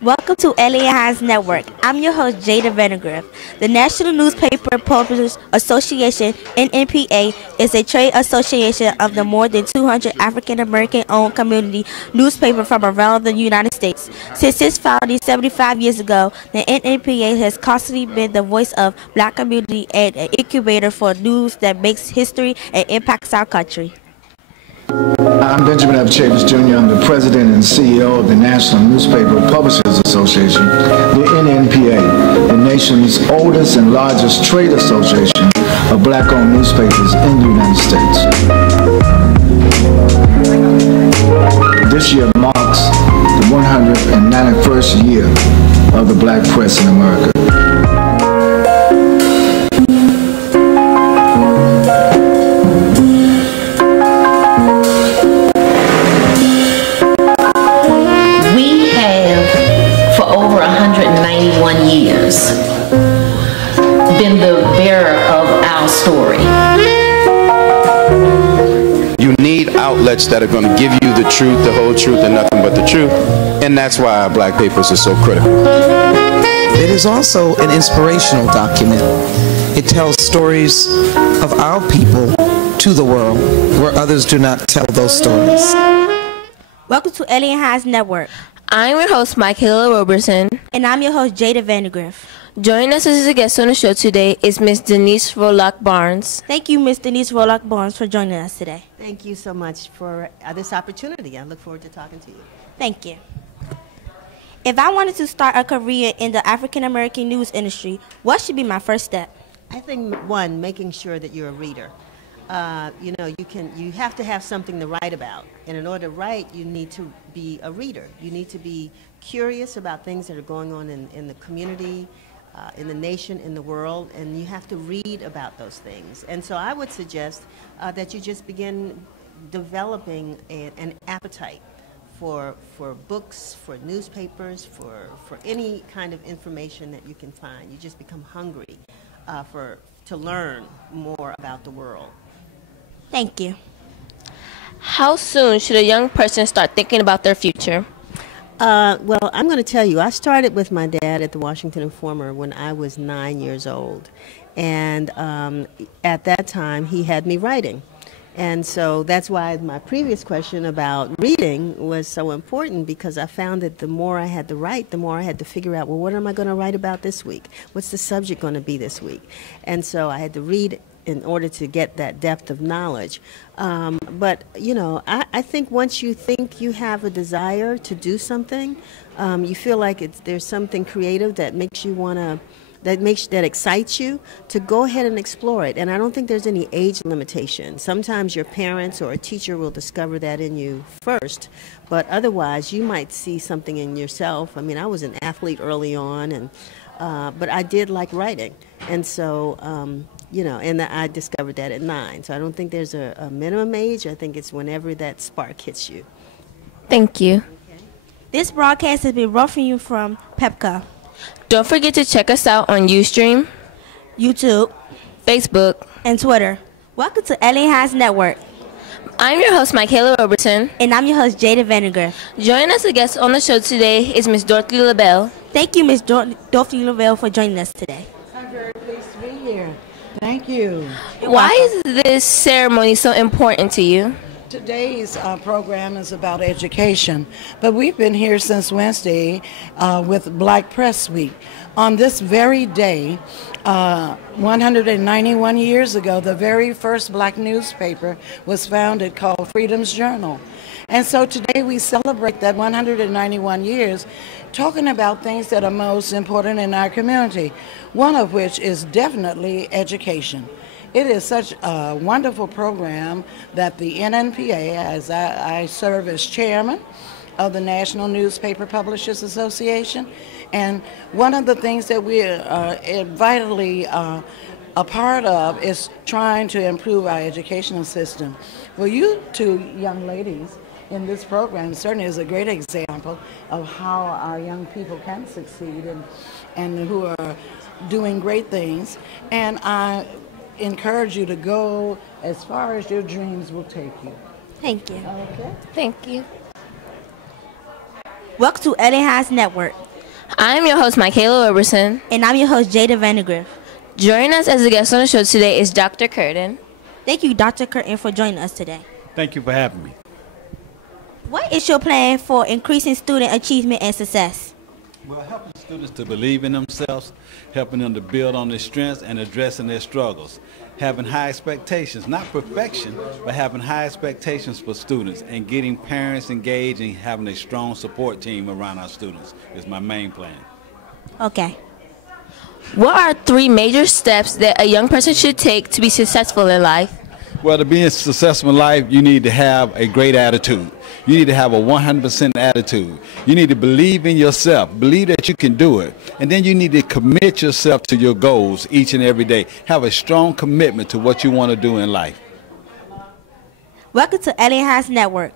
Welcome to Eliot Hine's Network. I'm your host, Jada Vandergriff. The National Newspaper Publishers Association, NNPA, is a trade association of the more than 200 African American owned community newspapers from around the United States. Since its founding 75 years ago, the NNPA has constantly been the voice of black community and an incubator for news that makes history and impacts our country. I'm Benjamin F. Chavis Jr. I'm the president and CEO of the National Newspaper Publishers Association, the NNPA, the nation's oldest and largest trade association of black-owned newspapers in the United States. This year marks the 191st year of the black press in America. Years been the bearer of our story. You need outlets that are going to give you the truth, the whole truth, and nothing but the truth, and that's why our black papers are so critical. It is also an inspirational document. It tells stories of our people to the world where others do not tell those stories. Welcome to Eliot Hine's Network. I'm your host, Michaela Robertson. And I'm your host, Jada Vandergriff. Joining us as a guest on the show today is Miss Denise Rolock-Barnes. Thank you, Miss Denise Rolock-Barnes, for joining us today. Thank you so much for this opportunity. I look forward to talking to you. Thank you. If I wanted to start a career in the African American news industry, what should be my first step? I think, one, making sure that you're a reader. You have to have something to write about, and in order to write, you need to be a reader. You need to be curious about things that are going on in the community, in the nation, in the world, and you have to read about those things. And so I would suggest that you just begin developing an appetite for books, for newspapers, for any kind of information that you can find. You just become hungry to learn more about the world. Thank you. How soon should a young person start thinking about their future? Well, I'm going to tell you, I started with my dad at the Washington Informer when I was 9 years old. And at that time, he had me writing. And so that's why my previous question about reading was so important, because I found that the more I had to write, the more I had to figure out, well, what am I going to write about this week? What's the subject going to be this week? And so I had to read in order to get that depth of knowledge. But, I think once you think you have a desire to do something, you feel like there's something creative that makes you want to, that excites you, to go ahead and explore it. And I don't think there's any age limitation. Sometimes your parents or a teacher will discover that in you first, but otherwise you might see something in yourself. I mean, I was an athlete early on, and but I did like writing. And so, and I discovered that at 9. So I don't think there's a minimum age. I think it's whenever that spark hits you. Thank you. Okay. This broadcast has been brought from you from PEPCA. Don't forget to check us out on Ustream, YouTube, Facebook, and Twitter. Welcome to Eliot Hine's Network. I'm your host, Michaela Robertson. And I'm your host, Jada Vandergriff. Joining us as a guest on the show today is Miss Dorothy LaBelle. Thank you, Miss Dorothy LaBelle, for joining us today. I'm very pleased to be here. Thank you. Why is this ceremony so important to you? Today's program is about education, but we've been here since Wednesday with Black Press Week. On this very day, 191 years ago, the very first black newspaper was founded, called Freedom's Journal. And so today we celebrate that 191 years, talking about things that are most important in our community, one of which is definitely education. It is such a wonderful program that the NNPA, as I serve as chairman of the National Newspaper Publishers Association, and one of the things that we are vitally a part of is trying to improve our educational system. Well, you two young ladies in this program certainly is a great example of how our young people can succeed and who are doing great things. And I encourage you to go as far as your dreams will take you. Thank you. Okay. Thank you. Welcome to Eliot Hine Network. I'm your host, Michaela Roberson. And I'm your host, Jada Vandergriff. Joining us as a guest on the show today is Dr. Curtin. Thank you, Dr. Curtin, for joining us today. Thank you for having me. What is your plan for increasing student achievement and success? Well, helping students to believe in themselves, helping them to build on their strengths and addressing their struggles. Having high expectations, not perfection, but having high expectations for students and getting parents engaged and having a strong support team around our students is my main plan. Okay. What are 3 major steps that a young person should take to be successful in life? Well, to be successful in life, you need to have a great attitude. You need to have a 100% attitude. You need to believe in yourself, believe that you can do it. And then you need to commit yourself to your goals each and every day. Have a strong commitment to what you want to do in life. Welcome to Eliot Hine Network.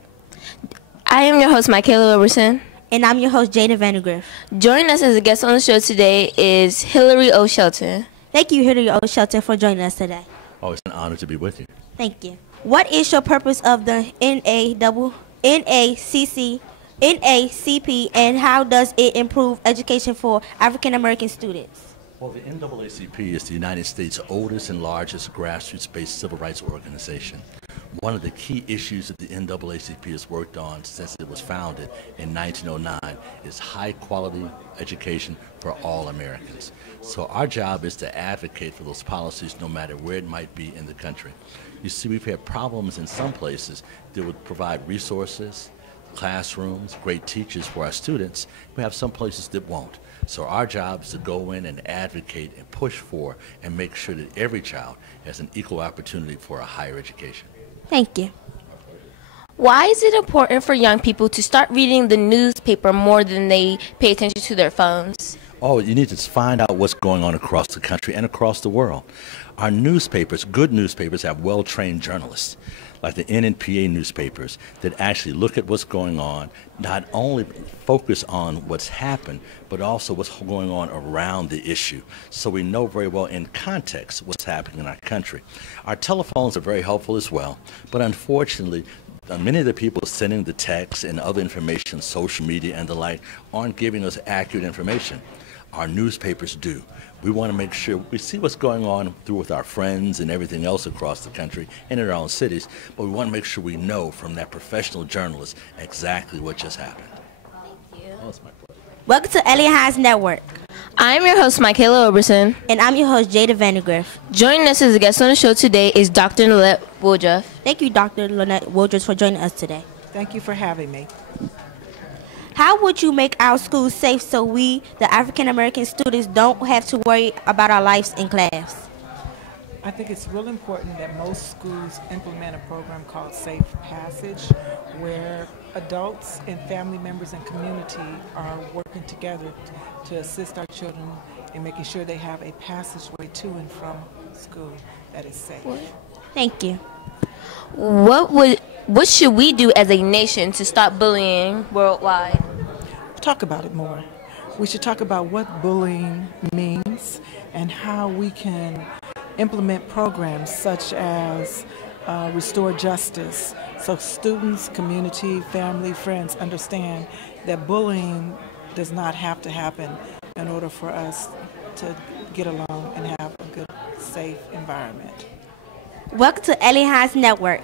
I am your host, Michaela Roberson. And I'm your host, Jada Vandergriff. Joining us as a guest on the show today is Hillary O. Shelton. Thank you, Hillary O. Shelton, for joining us today. Oh, it's an honor to be with you. Thank you. What is your purpose of the NAACP and how does it improve education for African American students? Well, the NAACP is the United States' oldest and largest grassroots-based civil rights organization. One of the key issues that the NAACP has worked on since it was founded in 1909 is high-quality education for all Americans. So our job is to advocate for those policies no matter where it might be in the country. You see, we've had problems in some places that would provide resources, classrooms, great teachers for our students. We have some places that won't. So our job is to go in and advocate and push for and make sure that every child has an equal opportunity for a higher education. Thank you. Why is it important for young people to start reading the newspaper more than they pay attention to their phones? Oh, you need to find out what's going on across the country and across the world. Our newspapers, good newspapers, have well-trained journalists, like the NNPA newspapers, that actually look at what's going on, not only focus on what's happened, but also what's going on around the issue. So we know very well in context what's happening in our country. Our telephones are very helpful as well, but unfortunately, many of the people sending the texts and other information, social media and the like, aren't giving us accurate information. Our newspapers do. We want to make sure we see what's going on through with our friends and everything else across the country and in our own cities, but we want to make sure we know from that professional journalist exactly what just happened. Thank you. Oh, it's my pleasure. Welcome to Eliot Hine Network. I'm your host, Michaela Roberson. And I'm your host, Jada Vandergriff. Joining us as a guest on the show today is Dr. Eliot Woodruff. Thank you, Dr. Lynette Woodruff, for joining us today. Thank you for having me. How would you make our schools safe so we, the African American students, don't have to worry about our lives in class? I think it's real important that most schools implement a program called Safe Passage, where adults and family members and community are working together to assist our children in making sure they have a passageway to and from school that is safe. Thank you. What should we do as a nation to stop bullying worldwide? Talk about it more. We should talk about what bullying means and how we can implement programs such as Restore Justice, so students, community, family, friends understand that bullying does not have to happen in order for us to get along and have a good, safe environment. Welcome to Eliot Hine Network.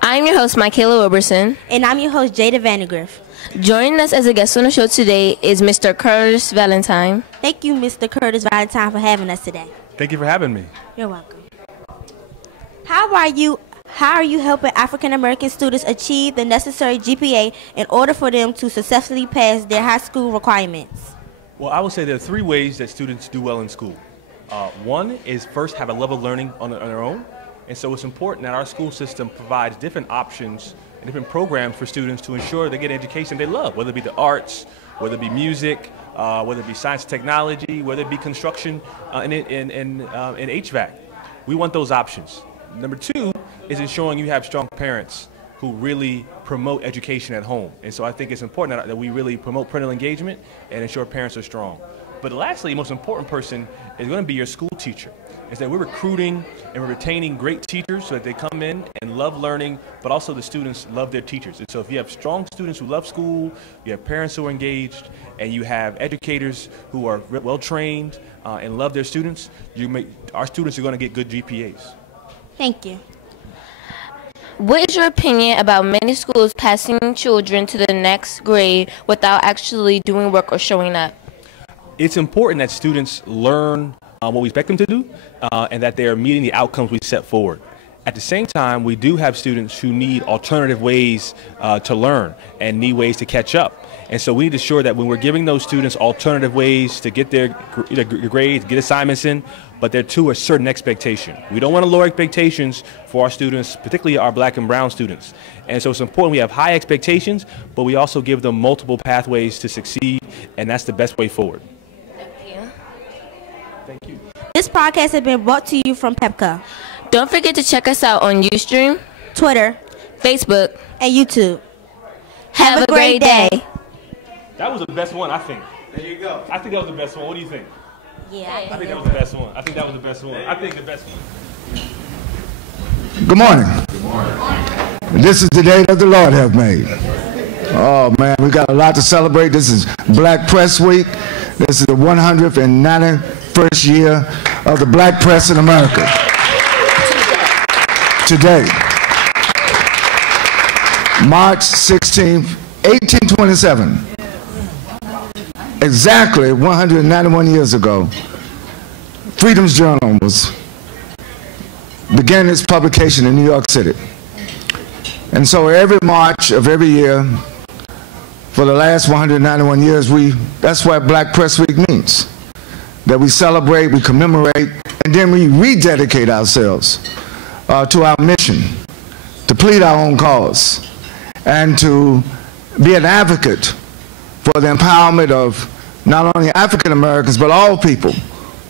I'm your host, Michaela Roberson. And I'm your host, Jada Vandergriff. Joining us as a guest on the show today is Mr. Curtis Valentine. Thank you, Mr. Curtis Valentine, for having us today. Thank you for having me. You're welcome. How are you helping African American students achieve the necessary GPA in order for them to successfully pass their high school requirements? Well, I would say there are 3 ways that students do well in school. One is first have a level of learning on their own. And so it's important that our school system provides different options and different programs for students to ensure they get an education they love, whether it be the arts, whether it be music, whether it be science and technology, whether it be construction and HVAC. We want those options. Number 2 is ensuring you have strong parents who really promote education at home. And so I think it's important that we really promote parental engagement and ensure parents are strong. But lastly, the most important person is going to be your school teacher. Is that we're recruiting and we're retaining great teachers so that they come in and love learning, but also the students love their teachers. And so if you have strong students who love school, you have parents who are engaged, and you have educators who are well trained and love their students, our students are going to get good GPAs. Thank you. What is your opinion about many schools passing children to the next grade without actually doing work or showing up? It's important that students learn what we expect them to do and that they are meeting the outcomes we set forward. At the same time, we do have students who need alternative ways to learn and need ways to catch up. And so we need to ensure that when we're giving those students alternative ways to get their grades, get assignments in, but they're to a certain expectation. We don't want to lower expectations for our students, particularly our black and brown students. And so it's important we have high expectations, but we also give them multiple pathways to succeed, and that's the best way forward. Thank you. This podcast has been brought to you from PEPCO. Don't forget to check us out on Ustream, Twitter, Facebook, and YouTube. Have a great day. That was the best one, I think. There you go. I think that was the best one. What do you think? Yeah. I think that was the best one. I think that was the best one. I think the best one. Good morning. Good morning. This is the day that the Lord have made. Oh man, we got a lot to celebrate. This is Black Press Week. This is the 191st year of the Black press in America. Today, March 16th, 1827, exactly 191 years ago, Freedom's Journal began its publication in New York City. And so every March of every year, for the last 191 years, that's what Black Press Week means. That we celebrate, we commemorate, and then we rededicate ourselves to our mission, to plead our own cause, and to be an advocate for the empowerment of not only African Americans, but all people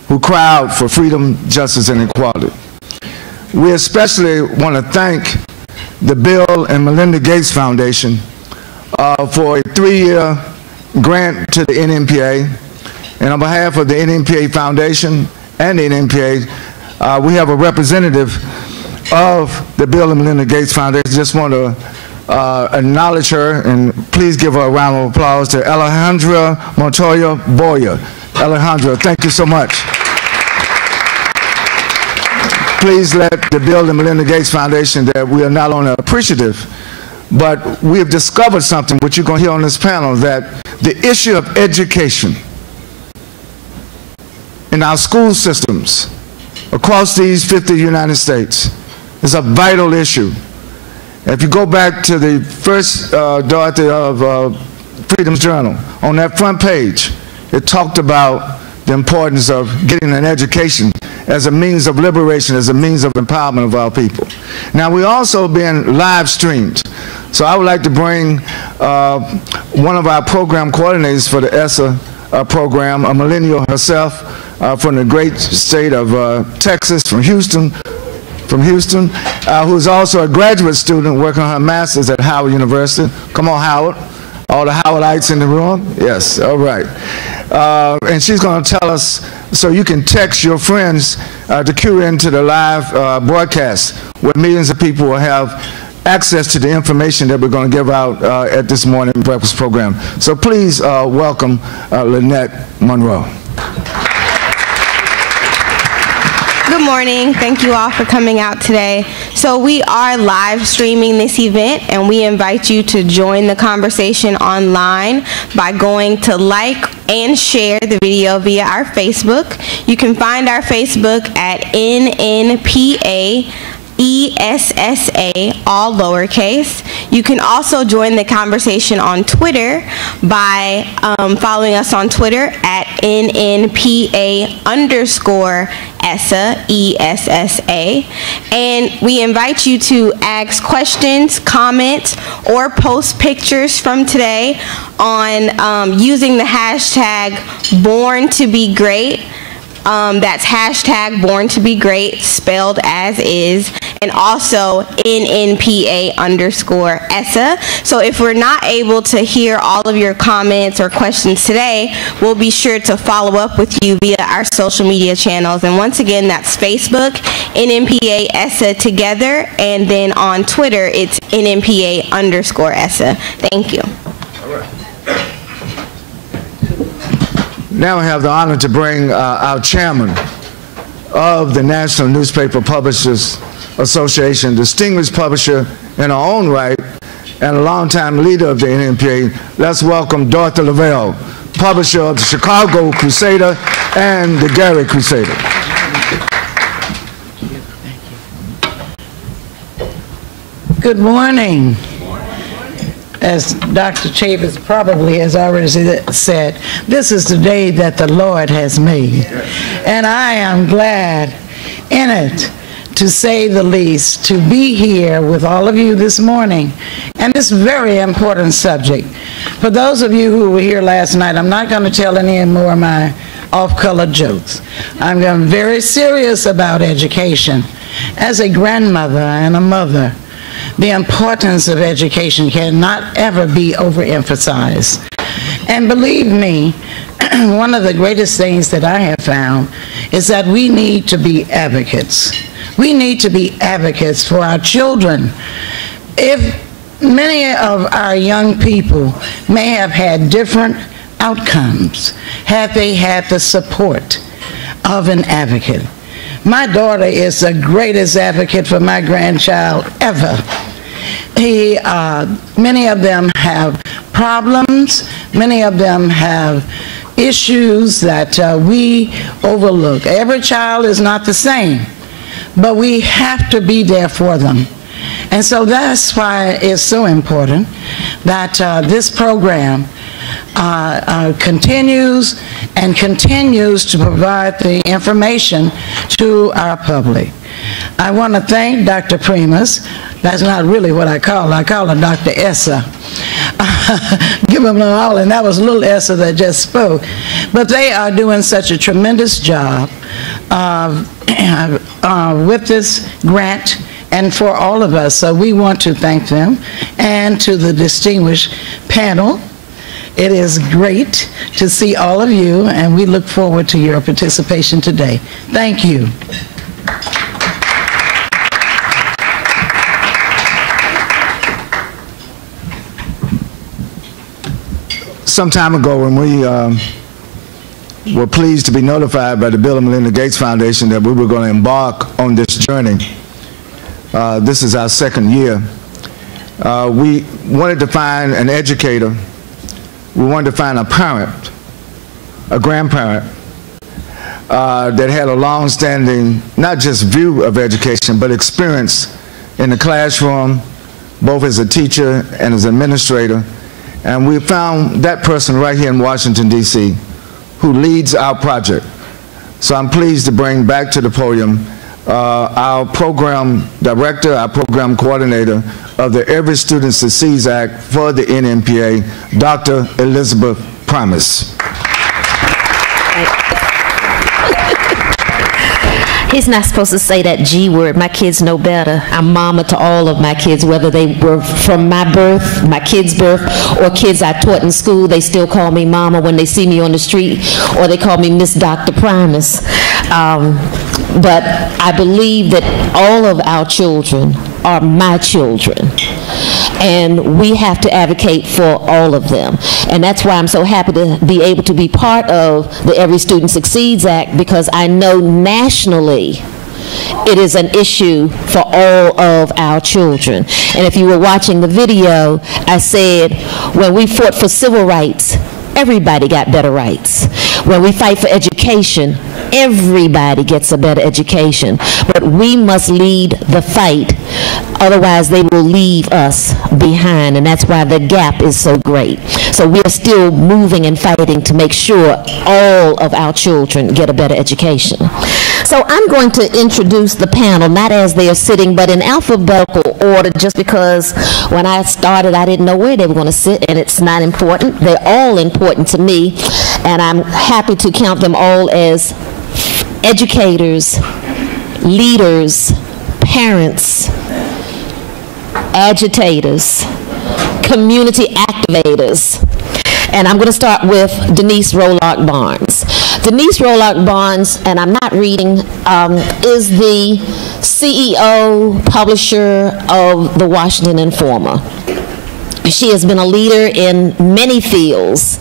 who cry out for freedom, justice, and equality. We especially want to thank the Bill and Melinda Gates Foundation for a 3-year grant to the NNPA. And on behalf of the NNPA Foundation and the NNPA, we have a representative of the Bill and Melinda Gates Foundation. Just want to acknowledge her and please give her a round of applause to Alejandra Montoya Boyer. Alejandra, thank you so much. Please let the Bill and Melinda Gates Foundation that we are not only appreciative, but we have discovered something, which you're going to hear on this panel, that the issue of education in our school systems across these 50 United States is a vital issue. If you go back to the first Dorothy of Freedom's Journal, on that front page, it talked about the importance of getting an education as a means of liberation, as a means of empowerment of our people. Now, we're also being live streamed. So I would like to bring one of our program coordinators for the ESSA program, a millennial herself, from the great state of Texas, from Houston, who's also a graduate student working on her master's at Howard University. Come on, Howard. All the Howardites in the room? Yes, all right. And she's going to tell us, so you can text your friends to cue into the live broadcast where millions of people will have access to the information that we're going to give out at this morning breakfast program. So please welcome Lynette Monroe. Good morning. Thank you all for coming out today. So we are live streaming this event, and we invite you to join the conversation online by going to like and share the video via our Facebook. You can find our Facebook at NNPA ESSA, all lowercase. You can also join the conversation on Twitter by following us on Twitter at NNPA_ESSA, ESSA. And we invite you to ask questions, comment, or post pictures from today on using the hashtag BornToBeGreat. That's hashtag Born to Be Great, spelled as is, and also NNPA_ESSA. So if we're not able to hear all of your comments or questions today, we'll be sure to follow up with you via our social media channels. And once again, that's Facebook, NNPA_ESSA together, and then on Twitter, it's NNPA_ESSA. Thank you. Now I have the honor to bring our chairman of the National Newspaper Publishers Association, distinguished publisher in her own right, and a longtime leader of the NNPA. Let's welcome Dorothy Lavelle, publisher of the Chicago Crusader and the Gary Crusader. Good morning. As Dr. Chavis probably has already said, this is the day that the Lord has made. And I am glad in it, to say the least, to be here with all of you this morning. And this very important subject. For those of you who were here last night, I'm not going to tell any more of my off-color jokes. I'm going to be very serious about education. As a grandmother and a mother, the importance of education cannot ever be overemphasized. And believe me, one of the greatest things that I have found is that we need to be advocates. We need to be advocates for our children. If many of our young people may have had different outcomes had they had the support of an advocate. My daughter is the greatest advocate for my grandchild ever. Many of them have problems, many of them have issues that we overlook. Every child is not the same, but we have to be there for them. And so that's why it's so important that this program continues and continues to provide the information to our public. I want to thank Dr. Primus. That's not really what I call her. I call her Dr. Essa. Give them all, and that was little Essa that just spoke. But they are doing such a tremendous job with this grant and for all of us. So we want to thank them, and to the distinguished panel. It is great to see all of you, and we look forward to your participation today. Thank you. Some time ago, when we were pleased to be notified by the Bill and Melinda Gates Foundation that we were going to embark on this journey, this is our second year, we wanted to find an educator. We wanted to find a parent, a grandparent, that had a long-standing, not just view of education, but experience in the classroom, both as a teacher and as an administrator. And we found that person right here in Washington, D.C., who leads our project. So I'm pleased to bring back to the podium our program director, our program coordinator of the Every Student Succeeds Act for the NNPA, Dr. Elizabeth Primus. He's not supposed to say that G word. My kids know better. I'm mama to all of my kids, whether they were from my birth, my kids' birth, or kids I taught in school. They still call me mama when they see me on the street, or they call me Miss Dr. Primus. But I believe that all of our children are my children, and we have to advocate for all of them. And that's why I'm so happy to be able to be part of the Every Student Succeeds Act, because I know nationally it is an issue for all of our children. And if you were watching the video, I said when we fought for civil rights, everybody got better rights. When we fight for education, everybody gets a better education. But we must lead the fight, otherwise they will leave us behind, and that's why the gap is so great. So we're still moving and fighting to make sure all of our children get a better education. So I'm going to introduce the panel, not as they are sitting, but in alphabetical order, just because when I started I didn't know where they were going to sit, and it's not important. They're all important to me, and I'm happy to count them all as educators, leaders, parents, agitators, community activators. And I'm going to start with Denise Rolock Barnes. Denise Rolock Barnes, and I'm not reading, is the CEO, publisher of the Washington Informer. She has been a leader in many fields,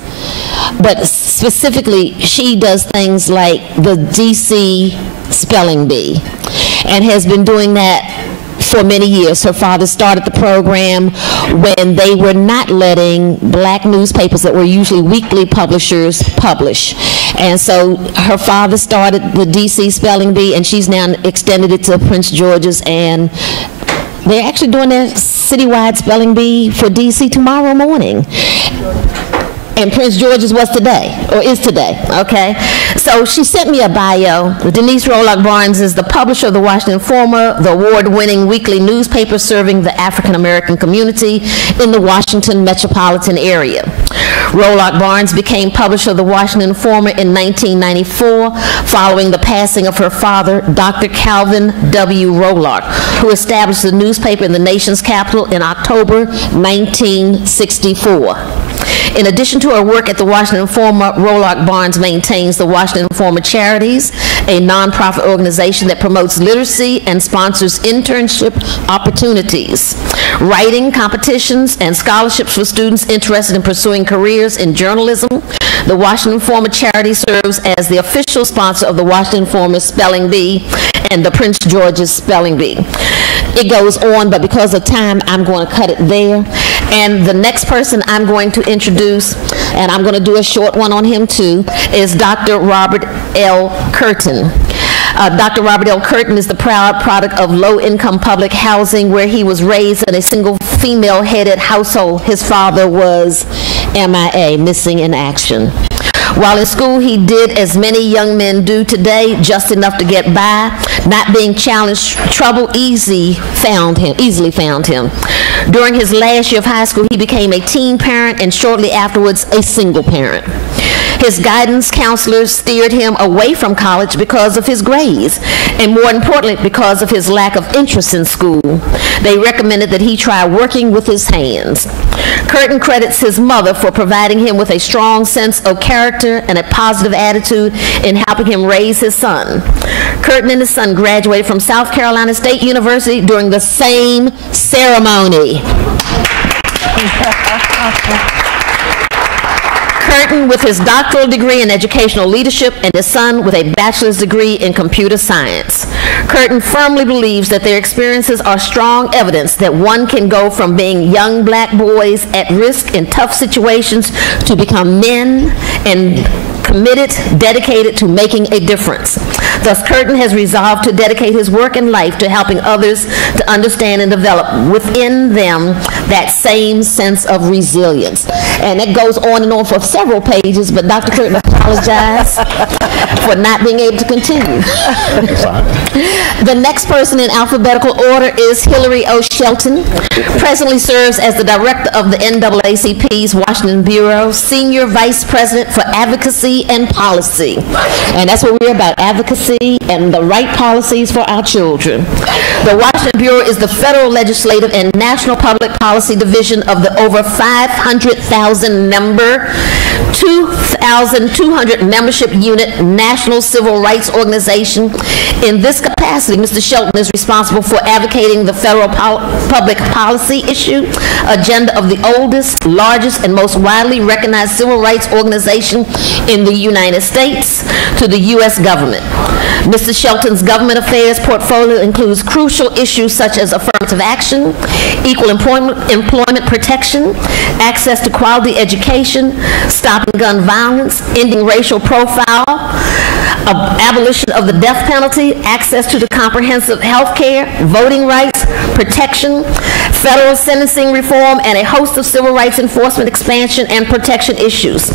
but specifically she does things like the DC Spelling Bee, and has been doing that for many years. Her father started the program when they were not letting black newspapers that were usually weekly publishers publish. And so her father started the DC Spelling Bee, and she's now extended it to Prince George's, and they're actually doing their citywide spelling bee for DC tomorrow morning. And Prince George's was today, or is today, okay? So she sent me a bio. Denise Rolock Barnes is the publisher of the Washington Informer, the award-winning weekly newspaper serving the African-American community in the Washington metropolitan area. Rolock Barnes became publisher of the Washington Informer in 1994, following the passing of her father, Dr. Calvin W. Rolock, who established the newspaper in the nation's capital in October 1964. In addition to her work at the Washington Informer, Rolock Barnes maintains the Washington Informer Charities, a nonprofit organization that promotes literacy and sponsors internship opportunities, writing competitions, and scholarships for students interested in pursuing careers in journalism. The Washington Informer Charity serves as the official sponsor of the Washington Informer Spelling Bee and the Prince George's Spelling Bee. It goes on, but because of time, I'm going to cut it there. And the next person I'm going to introduce, and I'm going to do a short one on him too, is Dr. Robert L. Curtin. Dr. Robert L. Curtin is the proud product of low-income public housing, where he was raised in a single female-headed household. His father was MIA, missing in action. While in school, he did as many young men do today, just enough to get by. Not being challenged, trouble easily found him. During his last year of high school, he became a teen parent, and shortly afterwards, a single parent. His guidance counselors steered him away from college because of his grades, and more importantly, because of his lack of interest in school. They recommended that he try working with his hands. Curtin credits his mother for providing him with a strong sense of character and a positive attitude in helping him raise his son. Curtin and his son graduated from South Carolina State University during the same ceremony. Curtin with his doctoral degree in educational leadership, and his son with a bachelor's degree in computer science. Curtin firmly believes that their experiences are strong evidence that one can go from being young black boys at risk in tough situations to become men and committed, dedicated to making a difference. Thus, Curtin has resolved to dedicate his work and life to helping others to understand and develop within them that same sense of resilience. And it goes on and on for several pages, but Dr. Curtin, apologize for not being able to continue. The next person in alphabetical order is Hillary O. Shelton. Presently serves as the director of the NAACP's Washington Bureau, Senior Vice President for Advocacy and Policy. And that's what we're about, advocacy and the right policies for our children. The Washington Bureau is the federal legislative and national public policy division of the over 500,000 member, 2,200 membership unit National Civil Rights Organization. In this capacity, Mr. Shelton is responsible for advocating the federal public policy issue agenda of the oldest, largest, and most widely recognized civil rights organization in the United States to the U.S. government. Mr. Shelton's government affairs portfolio includes crucial issues such as affirmative action, equal employment protection, access to quality education, stopping gun violence, ending racial profile, abolition of the death penalty, access to the comprehensive health care, voting rights, protection, federal sentencing reform, and a host of civil rights enforcement expansion and protection issues.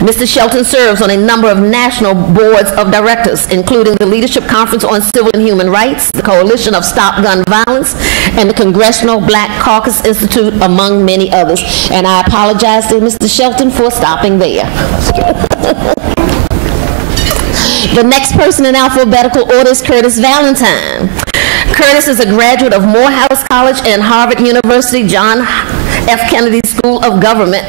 Mr. Shelton serves on a number of national boards of directors, including the Leadership Conference on Civil and Human Rights, the Coalition of Stop Gun Violence, and the Congressional Black Caucus Institute, among many others. And I apologize to Mr. Shelton for stopping there. The next person in alphabetical order is Curtis Valentine. Curtis is a graduate of Morehouse College and Harvard University John F. Kennedy School of Government.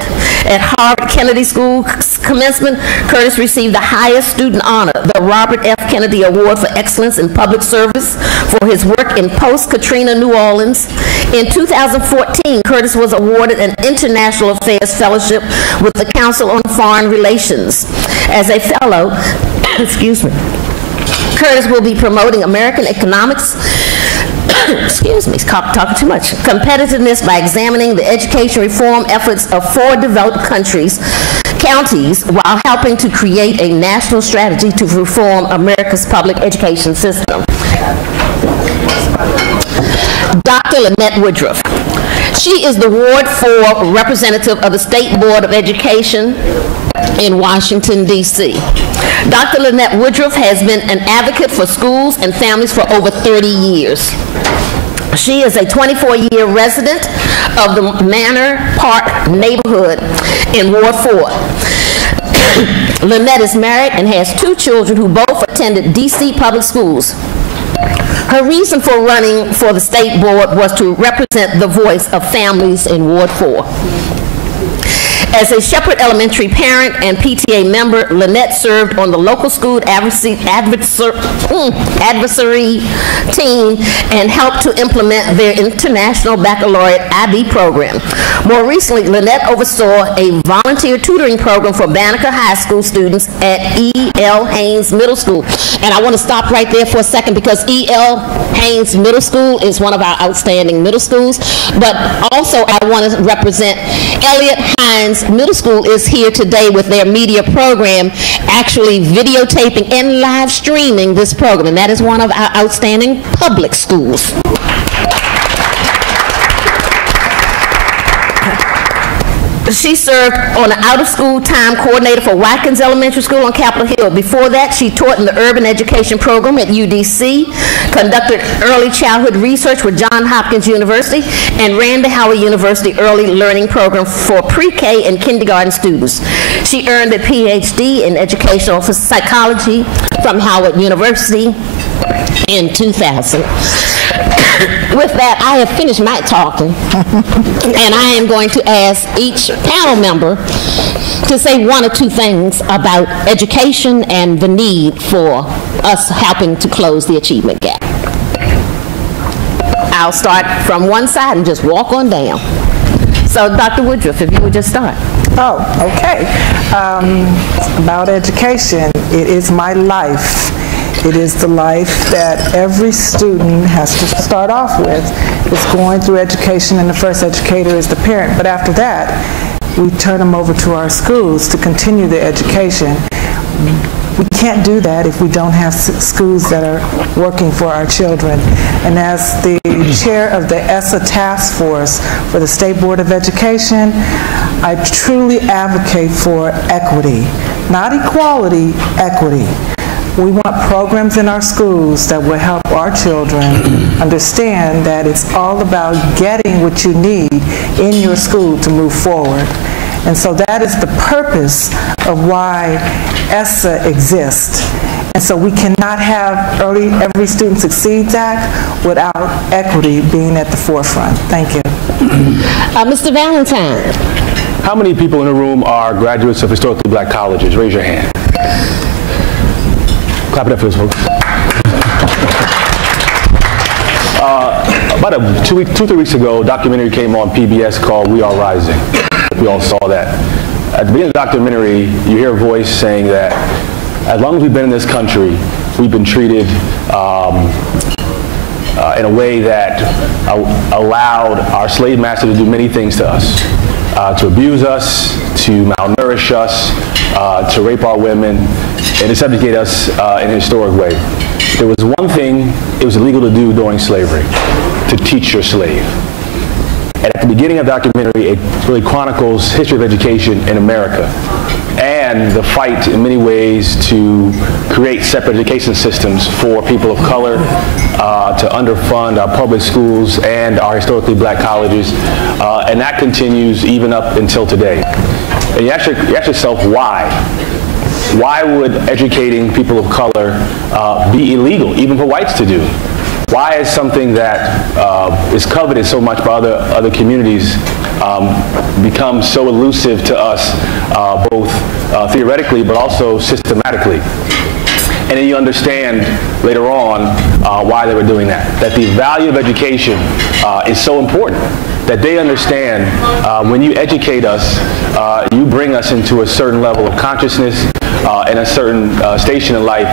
At Harvard Kennedy School commencement, Curtis received the highest student honor, the Robert F. Kennedy Award for Excellence in Public Service for his work in post-Katrina New Orleans. In 2014, Curtis was awarded an International Affairs Fellowship with the Council on Foreign Relations. As a fellow, excuse me, Curtis will be promoting American economics, excuse me, talking too much, competitiveness by examining the education reform efforts of 4 developed counties while helping to create a national strategy to reform America's public education system. Dr. Lynette Woodruff. She is the Ward 4 representative of the State Board of Education in Washington, D.C. Dr. Lynette Woodruff has been an advocate for schools and families for over 30 years. She is a 24-year resident of the Manor Park neighborhood in Ward 4. Lynette is married and has 2 children who both attended D.C. public schools. Her reason for running for the state board was to represent the voice of families in Ward 4. As a Shepherd Elementary parent and PTA member, Lynette served on the local school advocacy team and helped to implement their International Baccalaureate IB program. More recently, Lynette oversaw a volunteer tutoring program for Banneker High School students at E.L. Haynes Middle School. And I want to stop right there for a second because E.L. Haynes Middle School is one of our outstanding middle schools. But also I want to represent Eliot Hine Middle School is here today with their media program, actually videotaping and live streaming this program, and that is one of our outstanding public schools. She served on the out-of-school time coordinator for Watkins Elementary School on Capitol Hill. Before that, she taught in the urban education program at UDC, conducted early childhood research with Johns Hopkins University, and ran the Howard University Early Learning Program for pre-K and kindergarten students. She earned a PhD in educational psychology from Howard University in 2000. With that, I have finished my talking, and I am going to ask each panel member to say 1 or 2 things about education and the need for us helping to close the achievement gap. I'll start from one side and just walk on down. So, Dr. Woodruff, if you would just start. Oh, okay. About education, it is my life. It is the life that every student has to start off with. It's going through education, and the first educator is the parent. But after that, we turn them over to our schools to continue their education. We can't do that if we don't have schools that are working for our children. And as the chair of the ESSA task force for the State Board of Education, I truly advocate for equity, not equality, equity. We want programs in our schools that will help our children understand that it's all about getting what you need in your school to move forward. And so that is the purpose of why ESSA exists. And so we cannot have Every Student Succeeds Act without equity being at the forefront. Thank you. Mr. Valentine. How many people in the room are graduates of historically black colleges? Raise your hand. Clap it up for this, folks. About 2-3 weeks ago, a documentary came on PBS called We Are Rising. We all saw that. At the beginning of the documentary, you hear a voice saying that as long as we've been in this country, we've been treated in a way that allowed our slave master to do many things to us, to abuse us, to malnourish us, to rape our women, and to subjugate us in a historic way. There was one thing it was illegal to do during slavery, to teach your slave. And at the beginning of the documentary, it really chronicles history of education in America and the fight in many ways to create separate education systems for people of color, to underfund our public schools and our historically black colleges, and that continues even up until today. And you ask yourself why. why would educating people of color be illegal, even for whites to do? Why is something that is coveted so much by other communities become so elusive to us, both theoretically but also systematically? And then you understand later on why they were doing that. That the value of education is so important. That they understand when you educate us, you bring us into a certain level of consciousness and a certain station in life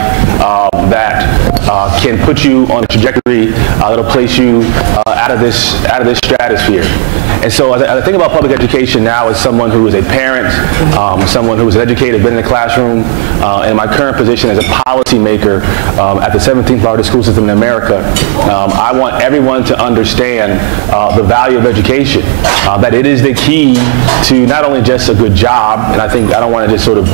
that can put you on a trajectory that'll place you out of this stratosphere. And so I think about public education now as someone who is a parent, someone who is educated, been in the classroom, and my current position as a policymaker at the 17th largest school system in America. I want everyone to understand the value of education, that it is the key to not only just a good job, and I don't want to just sort of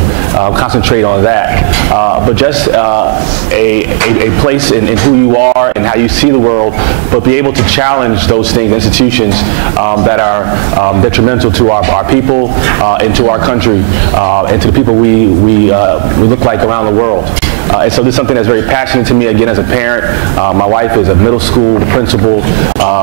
concentrate on that, but just a place in who you are and how you see the world, but be able to challenge those things, institutions that are detrimental to our people and to our country and to the people we look like around the world. And so this is something that's very passionate to me, again, as a parent. My wife is a middle school principal.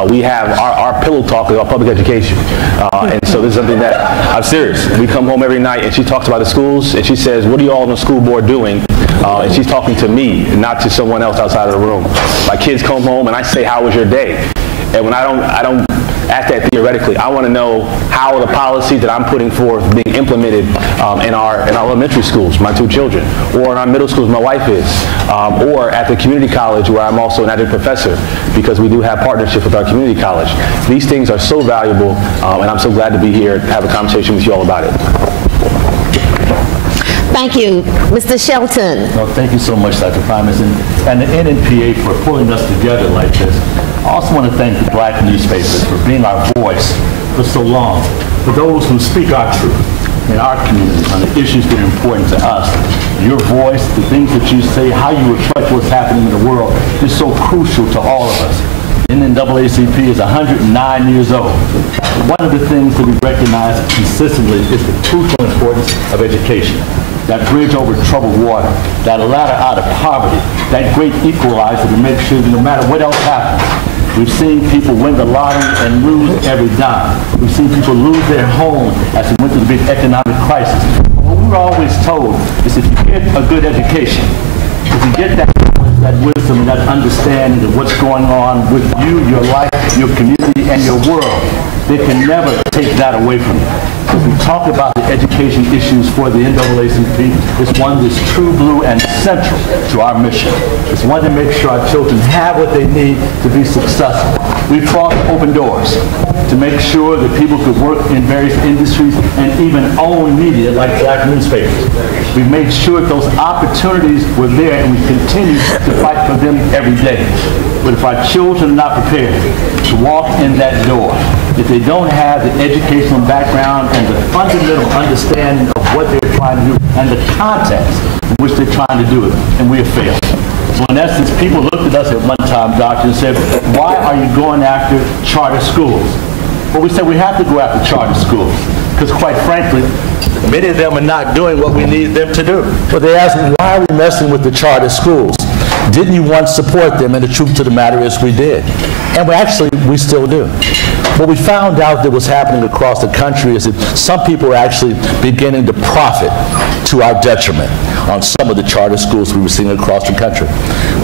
We have our pillow talk is about public education. And so this is something that, I'm serious. We come home every night and she talks about the schools and she says, what are you all on the school board doing? And she's talking to me, not to someone else outside of the room. My kids come home and I say, how was your day? And when I don't ask that theoretically, I want to know how the policies that I'm putting forth being implemented in our elementary schools, my two children, or in our middle schools, my wife is, or at the community college where I'm also an adjunct professor, because we do have partnership with our community college. These things are so valuable, and I'm so glad to be here to have a conversation with you all about it. Thank you. Mr. Shelton. No, thank you so much, Dr. Primus, and the NNPA for pulling us together like this. I also want to thank the black newspapers for being our voice for so long, for those who speak our truth in our communities on the issues that are important to us. Your voice, the things that you say, how you reflect what's happening in the world is so crucial to all of us. NAACP is 109 years old. One of the things that we recognize consistently is the crucial importance of education. That bridge over troubled water, that ladder out of poverty, that great equalizer to make sure that no matter what else happens, we've seen people win the lottery and lose every dime. We've seen people lose their homes as we went through the big economic crisis. What we were always told is if you get a good education, if you get that wisdom and that understanding of what's going on with you, your life, your community, and your world, they can never take that away from you. As we talk about the education issues for the NAACP, it's one that's true blue and central to our mission. It's one to make sure our children have what they need to be successful. We've fought open doors to make sure that people could work in various industries and even own media like black newspapers. We've made sure those opportunities were there and we continue to fight for them every day. But if our children are not prepared to walk in that door, if they don't have the educational background and the fundamental understanding of what they're trying to do and the context in which they're trying to do it, and we have failed. So in essence, people looked at us at one time, doctor, and said, why are you going after charter schools? Well, we said we have to go after charter schools because, quite frankly, many of them are not doing what we need them to do. But they asked me, why are we messing with the charter schools? Didn't you once support them? And the truth of the matter is we did. And we still do. What we found out that was happening across the country is that some people are actually beginning to profit to our detriment on some of the charter schools we were seeing across the country.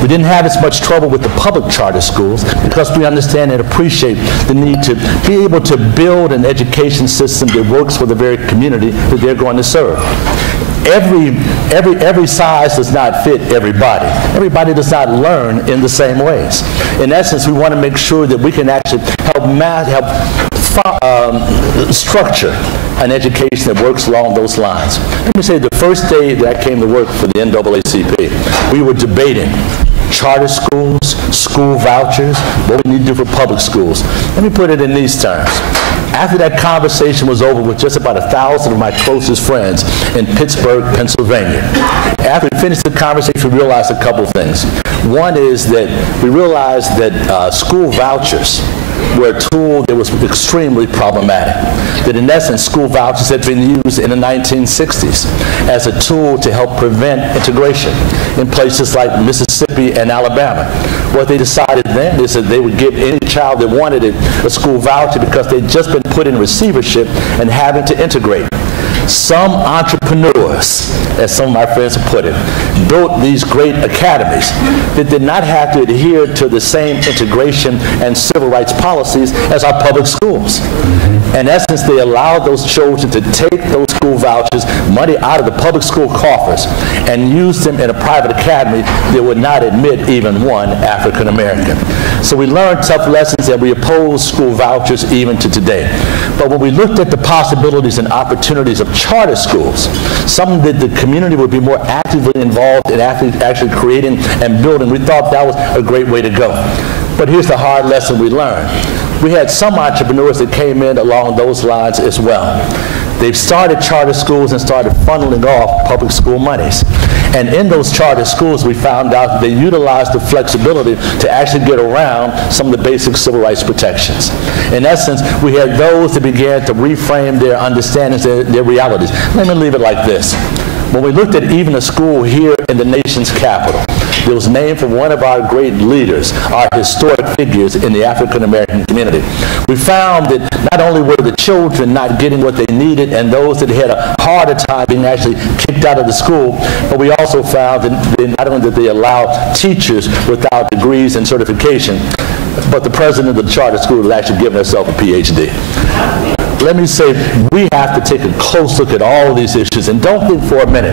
We didn't have as much trouble with the public charter schools because we understand and appreciate the need to be able to build an education system that works for the very community that they're going to serve. Every size does not fit everybody. Everybody does not learn in the same ways. In essence, we want to make sure that we can actually help structure an education that works along those lines. Let me say, the first day that I came to work for the NAACP, we were debating charter schools, school vouchers, what we need to do for public schools. Let me put it in these terms. After that conversation was over with just about 1,000 of my closest friends in Pittsburgh, Pennsylvania, after we finished the conversation, we realized a couple of things. One is that we realized that school vouchers were a tool that was extremely problematic. That in essence, school vouchers had been used in the 1960s as a tool to help prevent integration in places like Mississippi and Alabama. What they decided then is that they would give any child that wanted it a school voucher because they'd just been put in receivership and having to integrate. Some entrepreneurs, as some of my friends have put it, built these great academies that did not have to adhere to the same integration and civil rights policies as our public schools. In essence, they allowed those children to take those school vouchers, money out of the public school coffers, and use them in a private academy that would not admit even one African American. So we learned tough lessons and we opposed school vouchers even to today. But when we looked at the possibilities and opportunities of charter schools, something that the community would be more actively involved in actually creating and building, we thought that was a great way to go. But here's the hard lesson we learned. We had some entrepreneurs that came in along those lines as well. They've started charter schools and started funneling off public school monies. And in those charter schools, we found out that they utilized the flexibility to actually get around some of the basic civil rights protections. In essence, we had those that began to reframe their understandings, their realities. Let me leave it like this. When we looked at even a school here in the nation's capital, it was named for one of our great leaders, our historic figures in the African American community. We found that not only were the children not getting what they needed and those that had a harder time being actually kicked out of the school, but we also found that not only did they allow teachers without degrees and certification, but the president of the charter school had actually given herself a PhD. Let me say, we have to take a close look at all of these issues, and don't think for a minute,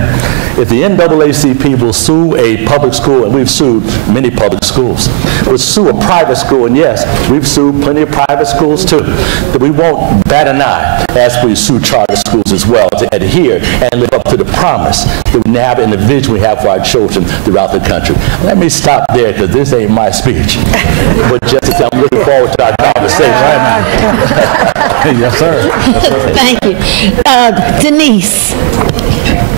if the NAACP will sue a public school, and we've sued many public schools, will sue a private school, and yes, we've sued plenty of private schools too, that we won't bat an eye as we sue charter schools as well to adhere and live up to the promise that we have and the vision we have for our children throughout the country. Let me stop there because this ain't my speech, but just I'm looking forward to our conversation. Yes, sir. Thank you. Denise.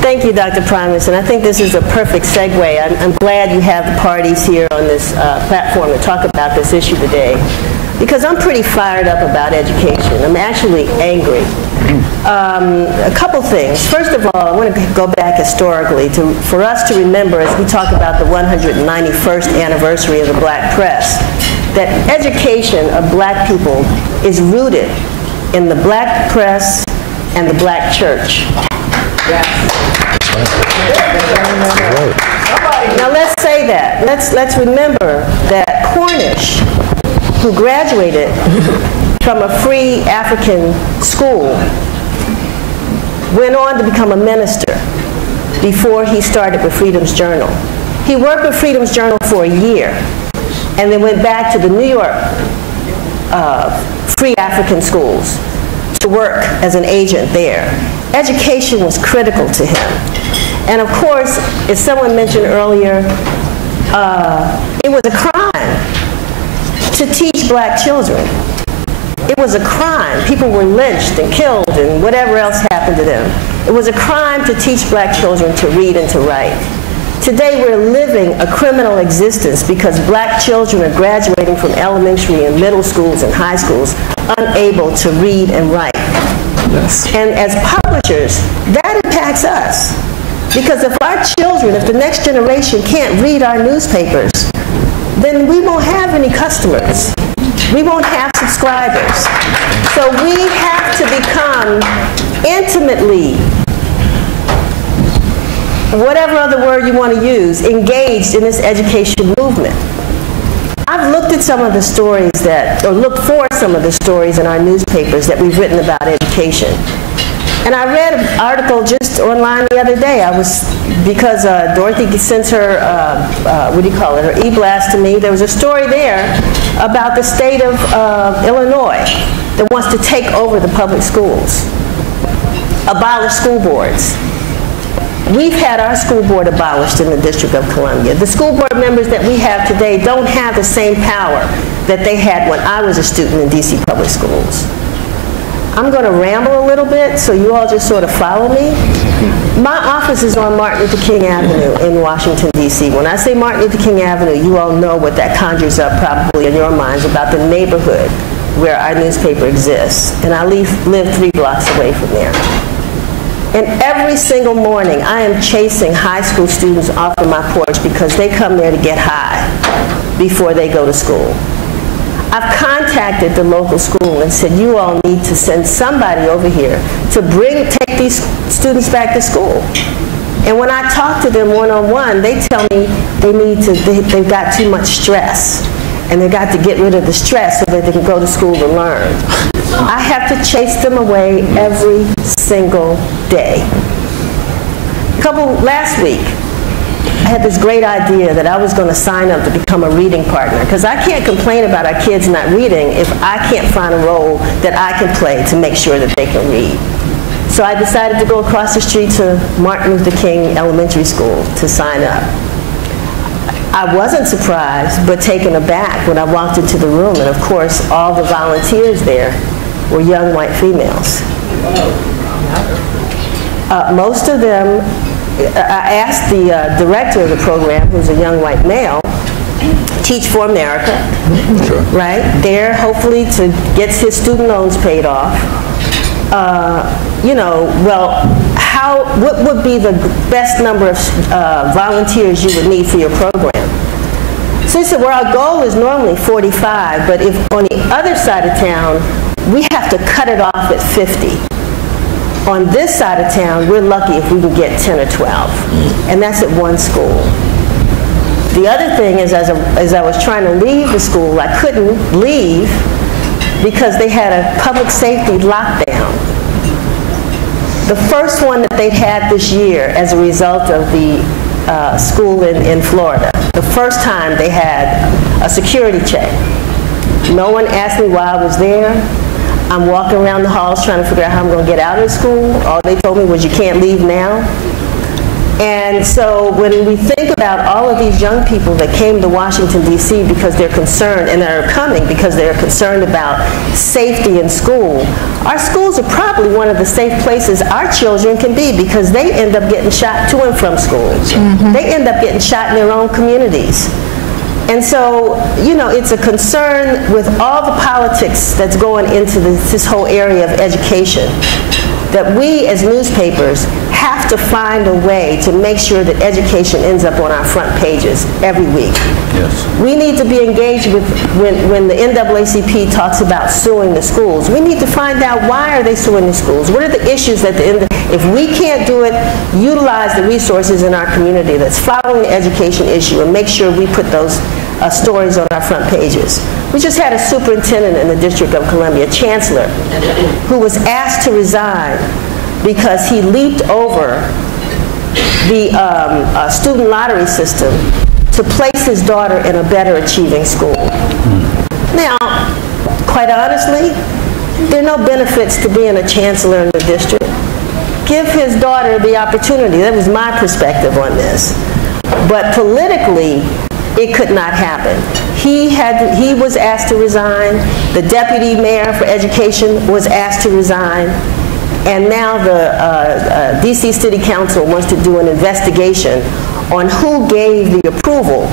Thank you, Dr. Primus, and I think this is a perfect segue. I'm glad you have the parties here on this platform to talk about this issue today, because I'm pretty fired up about education. I'm actually angry. A couple things. First of all, I want to go back historically for us to remember as we talk about the 191st anniversary of the black press, that education of black people is rooted in the black press and the black church. Now let's say that. Let's remember that Cornish, who graduated from a free African school, went on to become a minister before he started with Freedom's Journal. He worked with Freedom's Journal for a year and then went back to the New York free African schools to work as an agent there. Education was critical to him. And of course, as someone mentioned earlier, it was a crime to teach black children. It was a crime. People were lynched and killed and whatever else happened to them. It was a crime to teach black children to read and to write. Today we're living a criminal existence because black children are graduating from elementary and middle schools and high schools unable to read and write. Yes. And as publishers, that impacts us. Because if our children, if the next generation can't read our newspapers, then we won't have any customers. We won't have subscribers. So we have to become intimately, whatever other word you want to use, engaged in this education movement. I've looked at some of the stories or looked for some of the stories in our newspapers that we've written about education. And I read an article just online the other day. Because Dorothy sent her, her e-blast to me. There was a story there about the state of Illinois that wants to take over the public schools, abolish school boards. We've had our school board abolished in the District of Columbia. The school board members that we have today don't have the same power that they had when I was a student in DC public schools. I'm going to ramble a little bit, so you all just sort of follow me. My office is on Martin Luther King Avenue in Washington, D.C. When I say Martin Luther King Avenue, you all know what that conjures up probably in your minds about the neighborhood where our newspaper exists, and I live 3 blocks away from there. And every single morning, I am chasing high school students off of my porch because they come there to get high before they go to school. I've contacted the local school and said, you all need to send somebody over here to take these students back to school. And when I talk to them one-on-one, they tell me they've got too much stress, and they've got to get rid of the stress so that they can go to school to learn. I have to chase them away every single day. Last week, I had this great idea that I was going to sign up to become a reading partner, because I can't complain about our kids not reading if I can't find a role that I can play to make sure that they can read. So I decided to go across the street to Martin Luther King Elementary School to sign up. I wasn't surprised, but taken aback when I walked into the room, and of course, all the volunteers there were young white females. Most of them, I asked the director of the program, who's a young white male, Teach for America, sure, right? There, hopefully, to get his student loans paid off. What would be the best number of volunteers you would need for your program? So he said, well, our goal is normally 45, but if on the other side of town, we have to cut it off at 50. On this side of town, we're lucky if we can get 10 or 12, and that's at one school. The other thing is, as I was trying to leave the school, I couldn't leave because they had a public safety lockdown. The first one that they'd had this year as a result of the school in Florida, the first time they had a security check. No one asked me why I was there. I'm walking around the halls trying to figure out how I'm going to get out of the school. All they told me was, you can't leave now. And so when we think about all of these young people that came to Washington, D.C. because they're concerned, and that are coming because they're concerned about safety in school, our schools are probably one of the safe places our children can be, because they end up getting shot to and from school. Mm-hmm. They end up getting shot in their own communities. And so, it's a concern with all the politics that's going into this whole area of education, that we as newspapers have to find a way to make sure that education ends up on our front pages every week. Yes. We need to be engaged with, when the NAACP talks about suing the schools, we need to find out, why are they suing the schools? What are the issues that if we can't do it, utilize the resources in our community that's following the education issue and make sure we put those stories on our front pages. We just had a superintendent in the District of Columbia, chancellor, who was asked to resign because he leaped over the student lottery system to place his daughter in a better achieving school. Now, quite honestly, there are no benefits to being a chancellor in the district. Give his daughter the opportunity. That was my perspective on this. But politically, it could not happen. He was asked to resign. The deputy mayor for education was asked to resign. And now the D.C. City Council wants to do an investigation on who gave the approval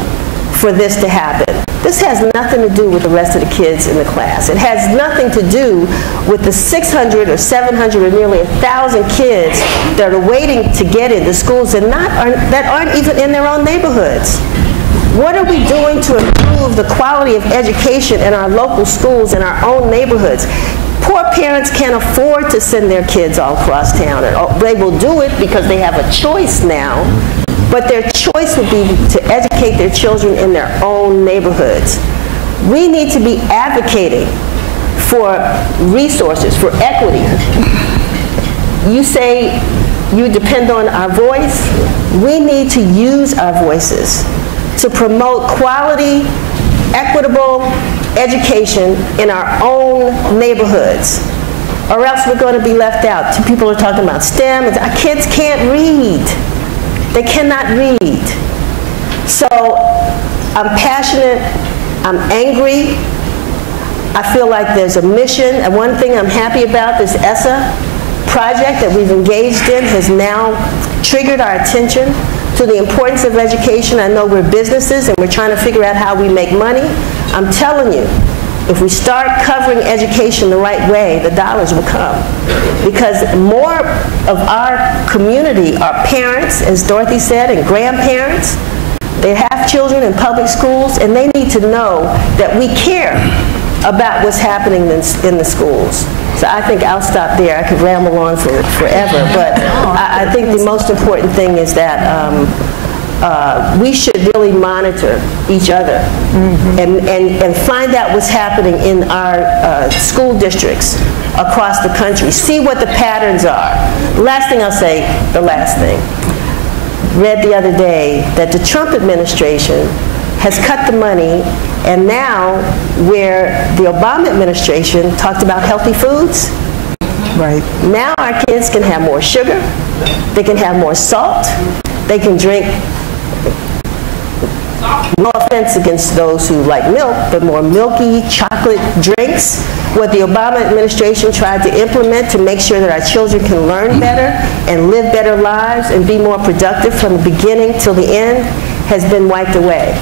for this to happen. This has nothing to do with the rest of the kids in the class. It has nothing to do with the 600 or 700 or nearly 1,000 kids that are waiting to get into schools that aren't even in their own neighborhoods. What are we doing to improve the quality of education in our local schools in our own neighborhoods? Poor parents can't afford to send their kids all across town. And they will do it because they have a choice now, but their choice would be to educate their children in their own neighborhoods. We need to be advocating for resources, for equity. You say you depend on our voice. We need to use our voices to promote quality, equitable education in our own neighborhoods, or else we're going to be left out. People are talking about STEM. Our kids can't read. They cannot read. So I'm passionate. I'm angry. I feel like there's a mission. And one thing I'm happy about, this ESSA project that we've engaged in has now triggered our attention to the importance of education. I know we're businesses and we're trying to figure out how we make money. I'm telling you, If we start covering education the right way, the dollars will come. Because more of our community are parents, as Dorothy said, and grandparents. They have children in public schools, and they need to know that we care about what's happening in the schools. So I think I'll stop there. I could ramble on forever, but I think the most important thing is that we should really monitor each other and find out what's happening in our school districts across the country. See what the patterns are. The last thing I'll say, the last thing. Read the other day that the Trump administration has cut the money, and now where the Obama administration talked about healthy foods, right? Now our kids can have more sugar, they can have more salt, they can drink, no offense against those who like milk, but more milky chocolate drinks. What the Obama administration tried to implement to make sure that our children can learn better and live better lives and be more productive from the beginning till the end has been wiped away.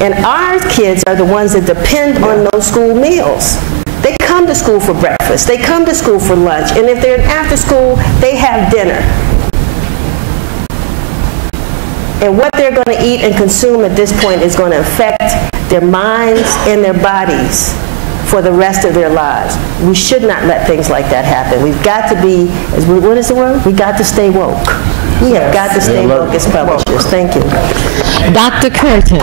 And our kids are the ones that depend on those school meals. They come to school for breakfast, they come to school for lunch, and if they're after school, they have dinner. And what they're going to eat and consume at this point is going to affect their minds and their bodies for the rest of their lives. We should not let things like that happen. We've got to be, what is the word? We got to stay woke. We have got to stay woke as publishers. Thank you. Dr. Curtin.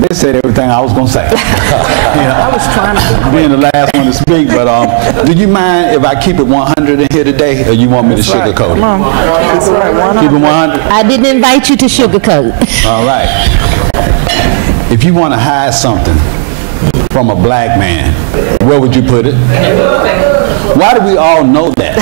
They said everything I was going to say. I was trying to being the last one to speak, but do you mind if I keep it 100 in here today, or you want me to sugarcoat it? Come on. Keep it 100? I didn't invite you to sugarcoat. All right. If you want to hide something from a black man, where would you put it? Why do we all know that?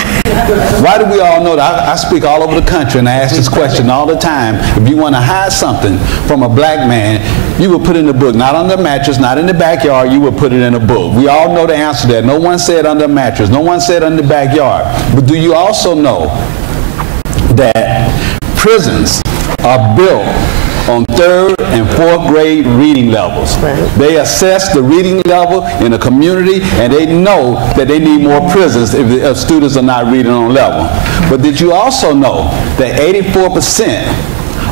Why do we all know that? I speak all over the country and I ask this question all the time. If you want to hide something from a black man, you would put it in a book. Not under a mattress, not in the backyard, you would put it in a book. We all know the answer to that. No one said under a mattress. No one said under the backyard. But do you also know that prisons are built on 3rd and 4th grade reading levels? They assess the reading level in a community, and they know that they need more prisons if students are not reading on level. But did you also know that 84%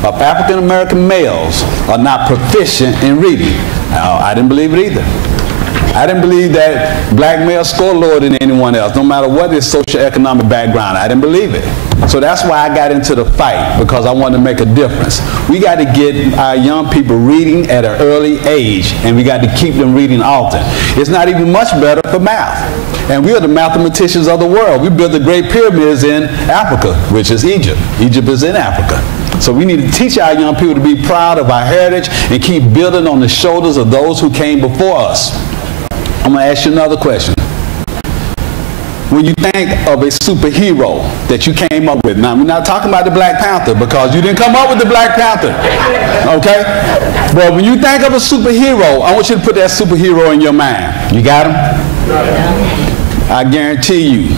of African American males are not proficient in reading? I didn't believe it either. I didn't believe that black males score lower than anyone else, no matter what their socioeconomic background. I didn't believe it. So that's why I got into the fight, because I wanted to make a difference. We got to get our young people reading at an early age, and we got to keep them reading often. It's not even much better for math. And we are the mathematicians of the world. We built the Great Pyramids in Africa, which is Egypt. Egypt is in Africa. So we need to teach our young people to be proud of our heritage and keep building on the shoulders of those who came before us. I'm going to ask you another question. When you think of a superhero that you came up with, now we're not talking about the Black Panther, because you didn't come up with the Black Panther, okay? But when you think of a superhero, I want you to put that superhero in your mind. You got him? I guarantee you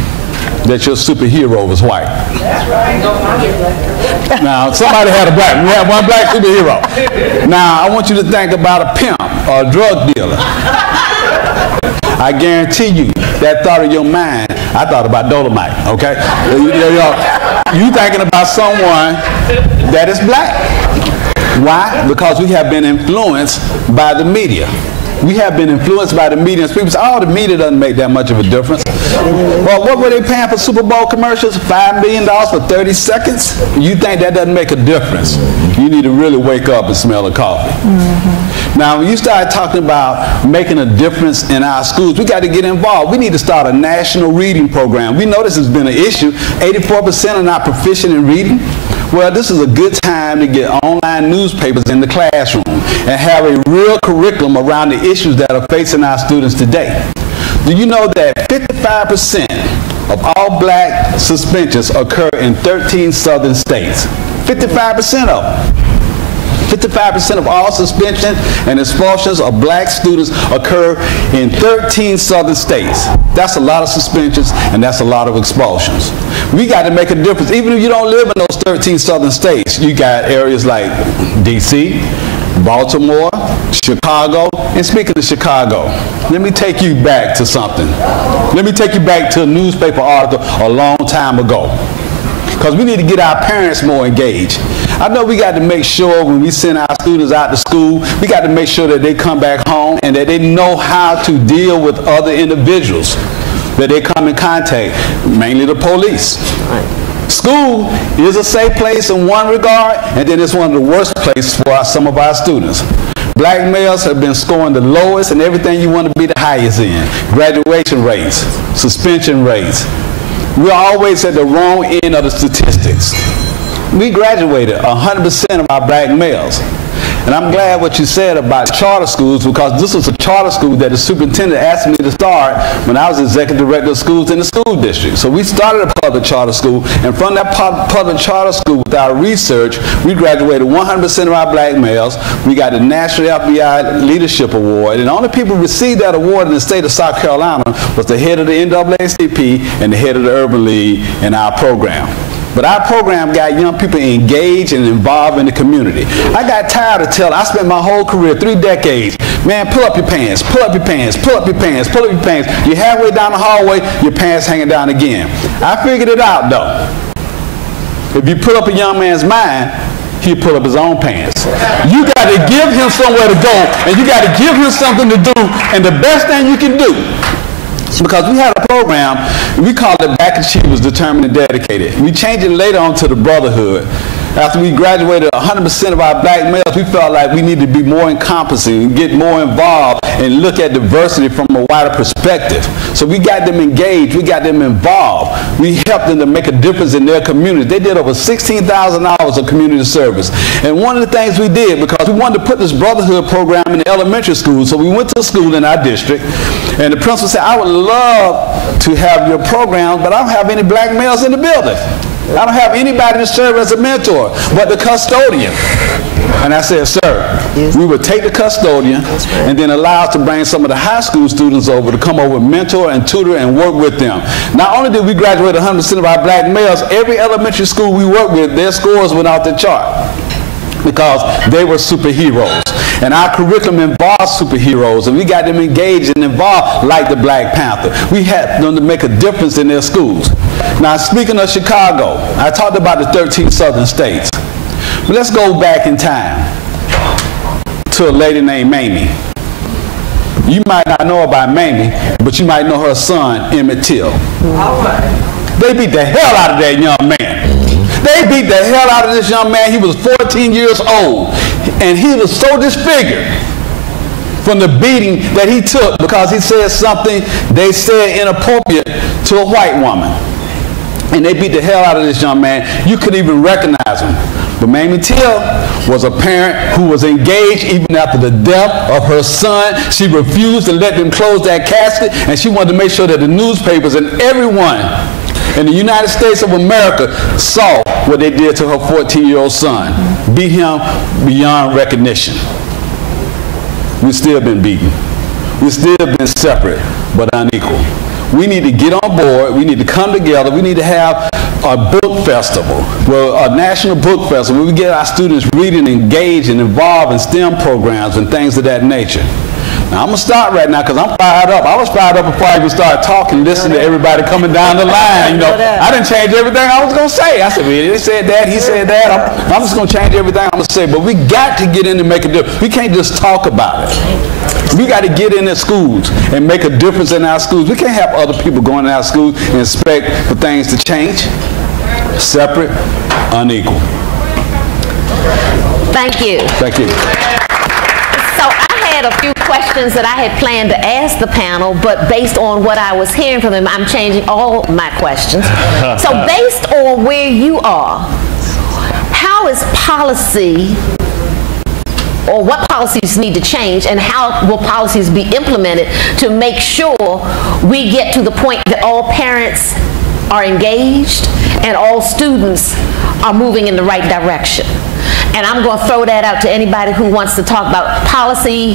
that your superhero was white. That's right. Now, somebody had a black, we had one black superhero. Now, I want you to think about a pimp or a drug dealer. I guarantee you, that thought of your mind, I thought about Dolomite, okay? You thinking about someone that is black. Why? Because we have been influenced by the media. We have been influenced by the media. And people say, oh, the media doesn't make that much of a difference. Well, what were they paying for Super Bowl commercials? $5 million for 30 seconds? You think that doesn't make a difference? You need to really wake up and smell the coffee. Now, when you start talking about making a difference in our schools, we got to get involved. We need to start a national reading program. We know this has been an issue. 84% are not proficient in reading. Well, this is a good time to get online newspapers in the classroom and have a real curriculum around the issues that are facing our students today. Do you know that 55% of all black suspensions occur in 13 southern states? 55% of them. 55% of all suspensions and expulsions of black students occur in 13 southern states. That's a lot of suspensions and that's a lot of expulsions. We got to make a difference. Even if you don't live in those 13 southern states, you got areas like D.C., Baltimore, Chicago, and speaking of Chicago, let me take you back to something. Let me take you back to a newspaper article a long time ago, because we need to get our parents more engaged. I know we got to make sure when we send our students out to school, we got to make sure that they come back home and that they know how to deal with other individuals that they come in contact, mainly the police. School is a safe place in one regard, and then it's one of the worst places for some of our students. Black males have been scoring the lowest in everything you want to be the highest in. Graduation rates, suspension rates. We're always at the wrong end of the statistics. We graduated 100% of our black males. And I'm glad what you said about charter schools, because this was a charter school that the superintendent asked me to start when I was executive director of schools in the school district. So we started a public charter school, and from that public charter school, with our research, we graduated 100% of our black males. We got the National FBI Leadership Award, and the only people who received that award in the state of South Carolina was the head of the NAACP and the head of the Urban League in our program. But our program got young people engaged and involved in the community. I got tired of telling, I spent my whole career, 3 decades, man, pull up your pants, pull up your pants, pull up your pants, pull up your pants. You're halfway down the hallway, your pants hanging down again. I figured it out though. If you pull up a young man's mind, he'll pull up his own pants. You got to give him somewhere to go, and you got to give him something to do, and the best thing you can do, because we had a program, we called it Black Achievers Determined and Dedicated. We changed it later on to the Brotherhood. After we graduated 100% of our black males, we felt like we needed to be more encompassing, get more involved, and look at diversity from a wider perspective. So we got them engaged, we got them involved. We helped them to make a difference in their community. They did over 16,000 hours of community service. And one of the things we did, because we wanted to put this Brotherhood program in the elementary school, so we went to a school in our district, and the principal said, I would love to have your program, but I don't have any black males in the building. I don't have anybody to serve as a mentor but the custodian. And I said, sir, we would take the custodian and then allow us to bring some of the high school students over to come over and mentor and tutor and work with them. Not only did we graduate 100% of our black males, every elementary school we worked with, their scores went off the chart because they were superheroes. And our curriculum involved superheroes, and we got them engaged and involved like the Black Panther. We had them to make a difference in their schools. Now, speaking of Chicago, I talked about the 13 southern states. But let's go back in time to a lady named Mamie. You might not know about Mamie, but you might know her son, Emmett Till. All right. They beat the hell out of that young man. They beat the hell out of this young man. He was 14 years old, and he was so disfigured from the beating that he took because he said something they said inappropriate to a white woman. And they beat the hell out of this young man. You couldn't even recognize him. But Mamie Till was a parent who was engaged even after the death of her son. She refused to let them close that casket, and she wanted to make sure that the newspapers and everyone in the United States of America saw what they did to her 14-year-old son. Beat him beyond recognition. We've still been beaten. We've still been separate but unequal. We need to get on board. We need to come together. We need to have a book festival, a national book festival, where we get our students reading, engaged, and involved in STEM programs and things of that nature. Now, I'm going to start right now because I'm fired up. I was fired up before I even started talking, listening to everybody coming down the line. You know, I didn't change everything I was going to say. I said, well, they said that, he said that. I'm just going to change everything I'm going to say. But we got to get in and make a difference. We can't just talk about it. We got to get in the schools and make a difference in our schools. We can't have other people going in our schools and expect for things to change. Separate, unequal. Thank you. Thank you. So I had a few questions that I had planned to ask the panel, but based on what I was hearing from them, I'm changing all my questions. So based on where you are, how is policy, or what policies need to change, and how will policies be implemented to make sure we get to the point that all parents are engaged and all students are moving in the right direction? And I'm going to throw that out to anybody who wants to talk about policy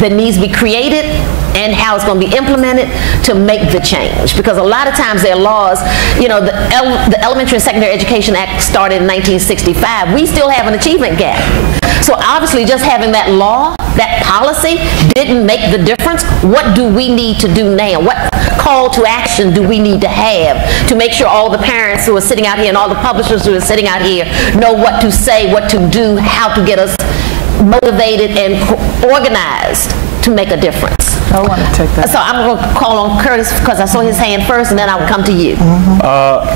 that needs to be created and how it's going to be implemented to make the change. Because a lot of times there are laws, you know, the Elementary and Secondary Education Act started in 1965. We still have an achievement gap. So obviously just having that law, that policy didn't make the difference. What do we need to do now? What call to action do we need to have to make sure all the parents who are sitting out here and all the publishers who are sitting out here know what to say, what to do, how to get us motivated and organized to make a difference? I want to take that. So I'm going to call on Curtis because I saw his hand first, and then I will come to you.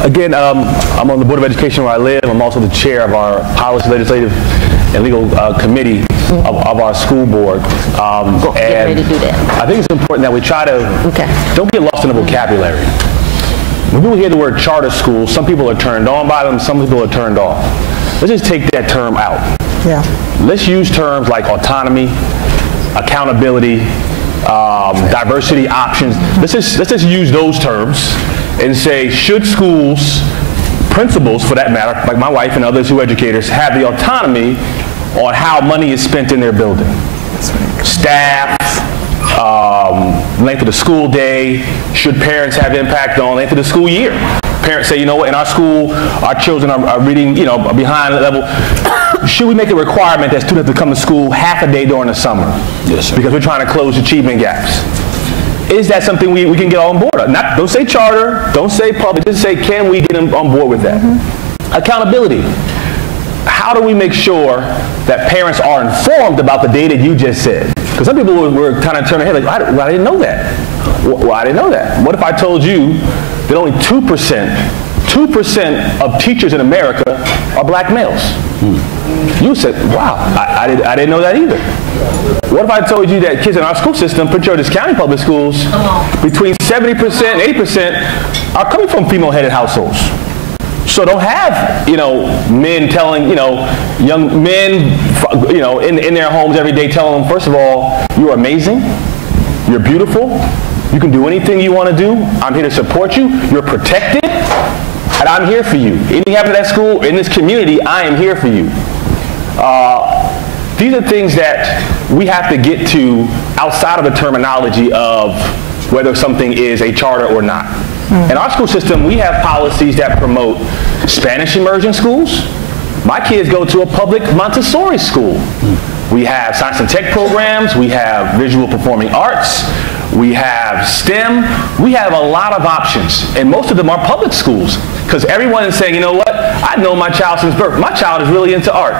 Again, I'm on the Board of Education where I live. I'm also the chair of our policy, legislative, and legal committee of our school board. Get ready to do that. I think it's important that we try to don't get lost in the vocabulary. When people hear the word charter school, some people are turned on by them, some people are turned off. Let's just take that term out. Yeah. Let's use terms like autonomy, accountability, diversity options. Let's just use those terms and say, should schools, principals for that matter, like my wife and others who are educators, have the autonomy on how money is spent in their building? Staff, length of the school day, should parents have impact on length of the school year? Parents say, you know what, in our school, our children are reading, you know, behind level. Should we make a requirement that students have to come to school half a day during the summer? Yes, sir. Because we're trying to close achievement gaps. Is that something we can get on board? Don't say charter, don't say public, just say, can we get on board with that? Accountability. How do we make sure that parents are informed about the data you just said? Because some people were kind of turning their head like, well, I didn't know that. Well, I didn't know that. What if I told you that only 2% of teachers in America are black males? You said, wow, I didn't know that either. What if I told you that kids in our school system, particularly County public schools, between 70% and 80% are coming from female-headed households? So don't have, you know, men telling, you know, young men, you know, in their homes every day telling them, first of all, you're amazing, you're beautiful, you can do anything you want to do, I'm here to support you, you're protected, and I'm here for you. Anything happens at school, in this community, I am here for you. These are things that we have to get to outside of the terminology of whether something is a charter or not. In our school system, we have policies that promote Spanish immersion schools. My kids go to a public Montessori school. We have science and tech programs. We have visual performing arts. We have STEM. We have a lot of options, and most of them are public schools because everyone is saying, you know what, I've known my child since birth. My child is really into art.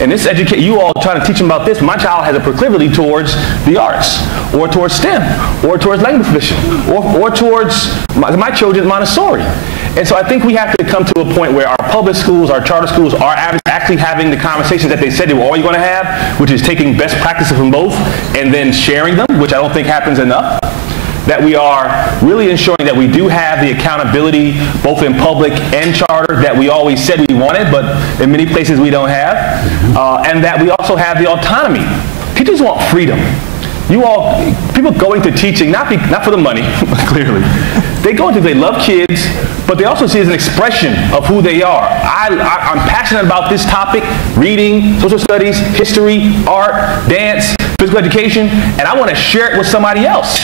And this you all trying to teach them about this. My child has a proclivity towards the arts, or towards STEM, or towards language proficiency, or towards my children's Montessori. And so I think we have to come to a point where our public schools, our charter schools are actually having the conversations that they said they were always going to have, which is taking best practices from both and then sharing them, which I don't think happens enough. That we are really ensuring that we do have the accountability both in public and charter that we always said we wanted, but in many places we don't have, and that we also have the autonomy. Teachers want freedom. People go into teaching not for the money, clearly. They go into they love kids, but they also see it as an expression of who they are. I'm passionate about this topic, reading, social studies, history, art, dance, physical education, and I want to share it with somebody else.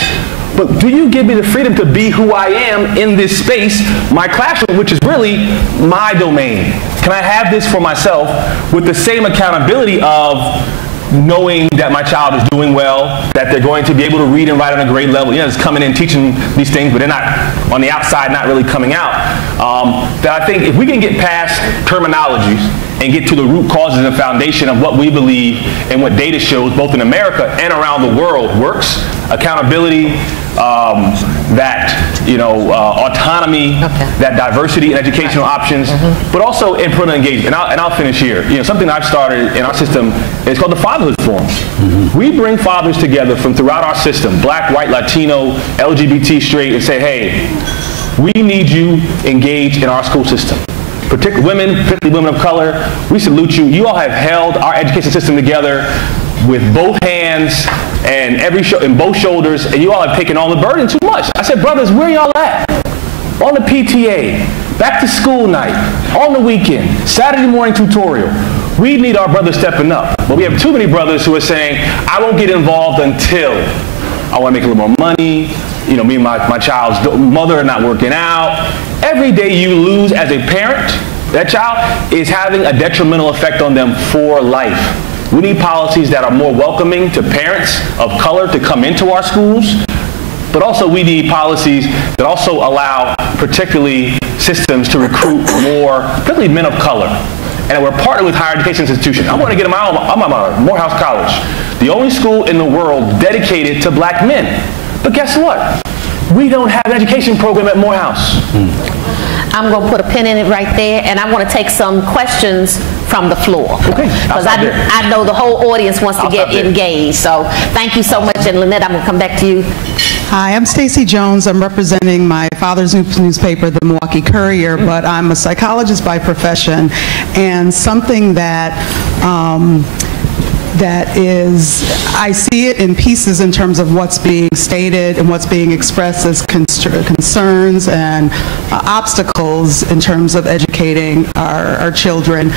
But do you give me the freedom to be who I am in this space, my classroom, which is really my domain? Can I have this for myself with the same accountability of knowing that my child is doing well, that they're going to be able to read and write on a grade level, you know, just coming in teaching these things, but they're not on the outside, not really coming out. That I think if we can get past terminologies and get to the root causes and foundation of what we believe and what data shows both in America and around the world works, accountability, autonomy, that diversity and educational options, but also in parental engagement. And I'll finish here. You know, something I've started in our system is called the Fatherhood Forum. We bring fathers together from throughout our system, black, white, Latino, LGBT, straight, and say, hey, we need you engaged in our school system. Particularly women of color, we salute you. You all have held our education system together with both hands and in both shoulders, and you all have taken on the burden too much. I said, brothers, where y'all at? On the PTA, back to school night, on the weekend, Saturday morning tutorial. We need our brothers stepping up. But we have too many brothers who are saying, I won't get involved until I want to make a little more money. You know, me and my child's mother are not working out. Every day you lose as a parent, that child is having a detrimental effect on them for life. We need policies that are more welcoming to parents of color to come into our schools, but also we need policies that also allow particularly systems to recruit more, particularly men of color. And we're partnering with higher education institutions. I'm going to get my alma mater, Morehouse College, the only school in the world dedicated to black men. But guess what? We don't have an education program at Morehouse. I'm going to put a pin in it right there, and I want to take some questions from the floor. Okay. Because I know the whole audience wants to get engaged. So thank you so much. And Lynette, I'm going to come back to you. Hi, I'm Stacy Jones. I'm representing my father's newspaper, the Milwaukee Courier, but I'm a psychologist by profession, and something that I see it in pieces in terms of what's being stated and what's being expressed as concerns and obstacles in terms of educating our children.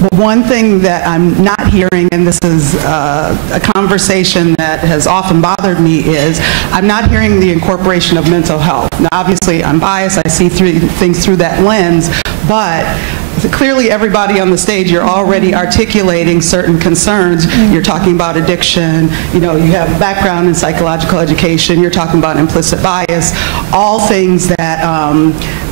But one thing that I'm not hearing, and this is a conversation that has often bothered me, is I'm not hearing the incorporation of mental health. Now, obviously, I'm biased. I see things through that lens, but clearly everybody on the stage, you're already articulating certain concerns. You're talking about addiction, you have a background in psychological education, you're talking about implicit bias, all things that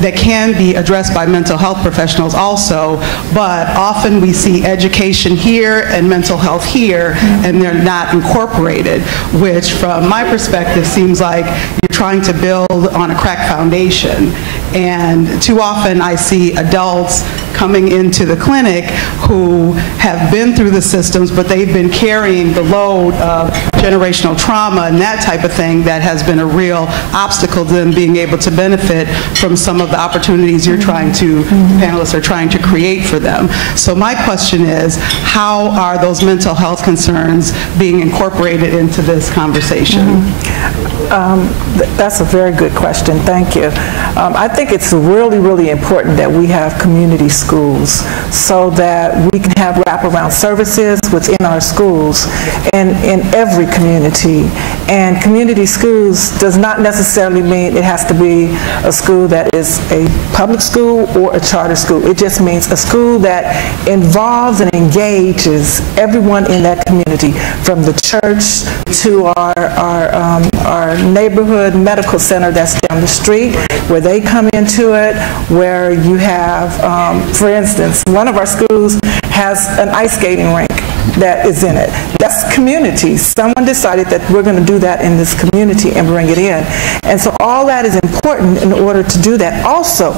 that can be addressed by mental health professionals also, but often we see education here and mental health here, and they're not incorporated, which from my perspective seems like you're trying to build on a cracked foundation. And too often I see adults coming into the clinic who have been through the systems, but they've been carrying the load of generational trauma and that type of thing that has been a real obstacle to them being able to benefit from some of the opportunities you're trying to, panelists are trying to create for them. So my question is, how are those mental health concerns being incorporated into this conversation? That's a very good question. Thank you. I think it's really, really important that we have community schools so that we can have wraparound services within our schools and in every community. And community schools does not necessarily mean it has to be a school that is a public school or a charter school. It just means a school that involves and engages everyone in that community, from the church to our neighborhood medical center that's down the street, where they come into it, where you have, for instance, one of our schools has an ice skating rink that is in it. That's community. Someone decided that we're going to do that in this community and bring it in. And so all that is important in order to do that. Also,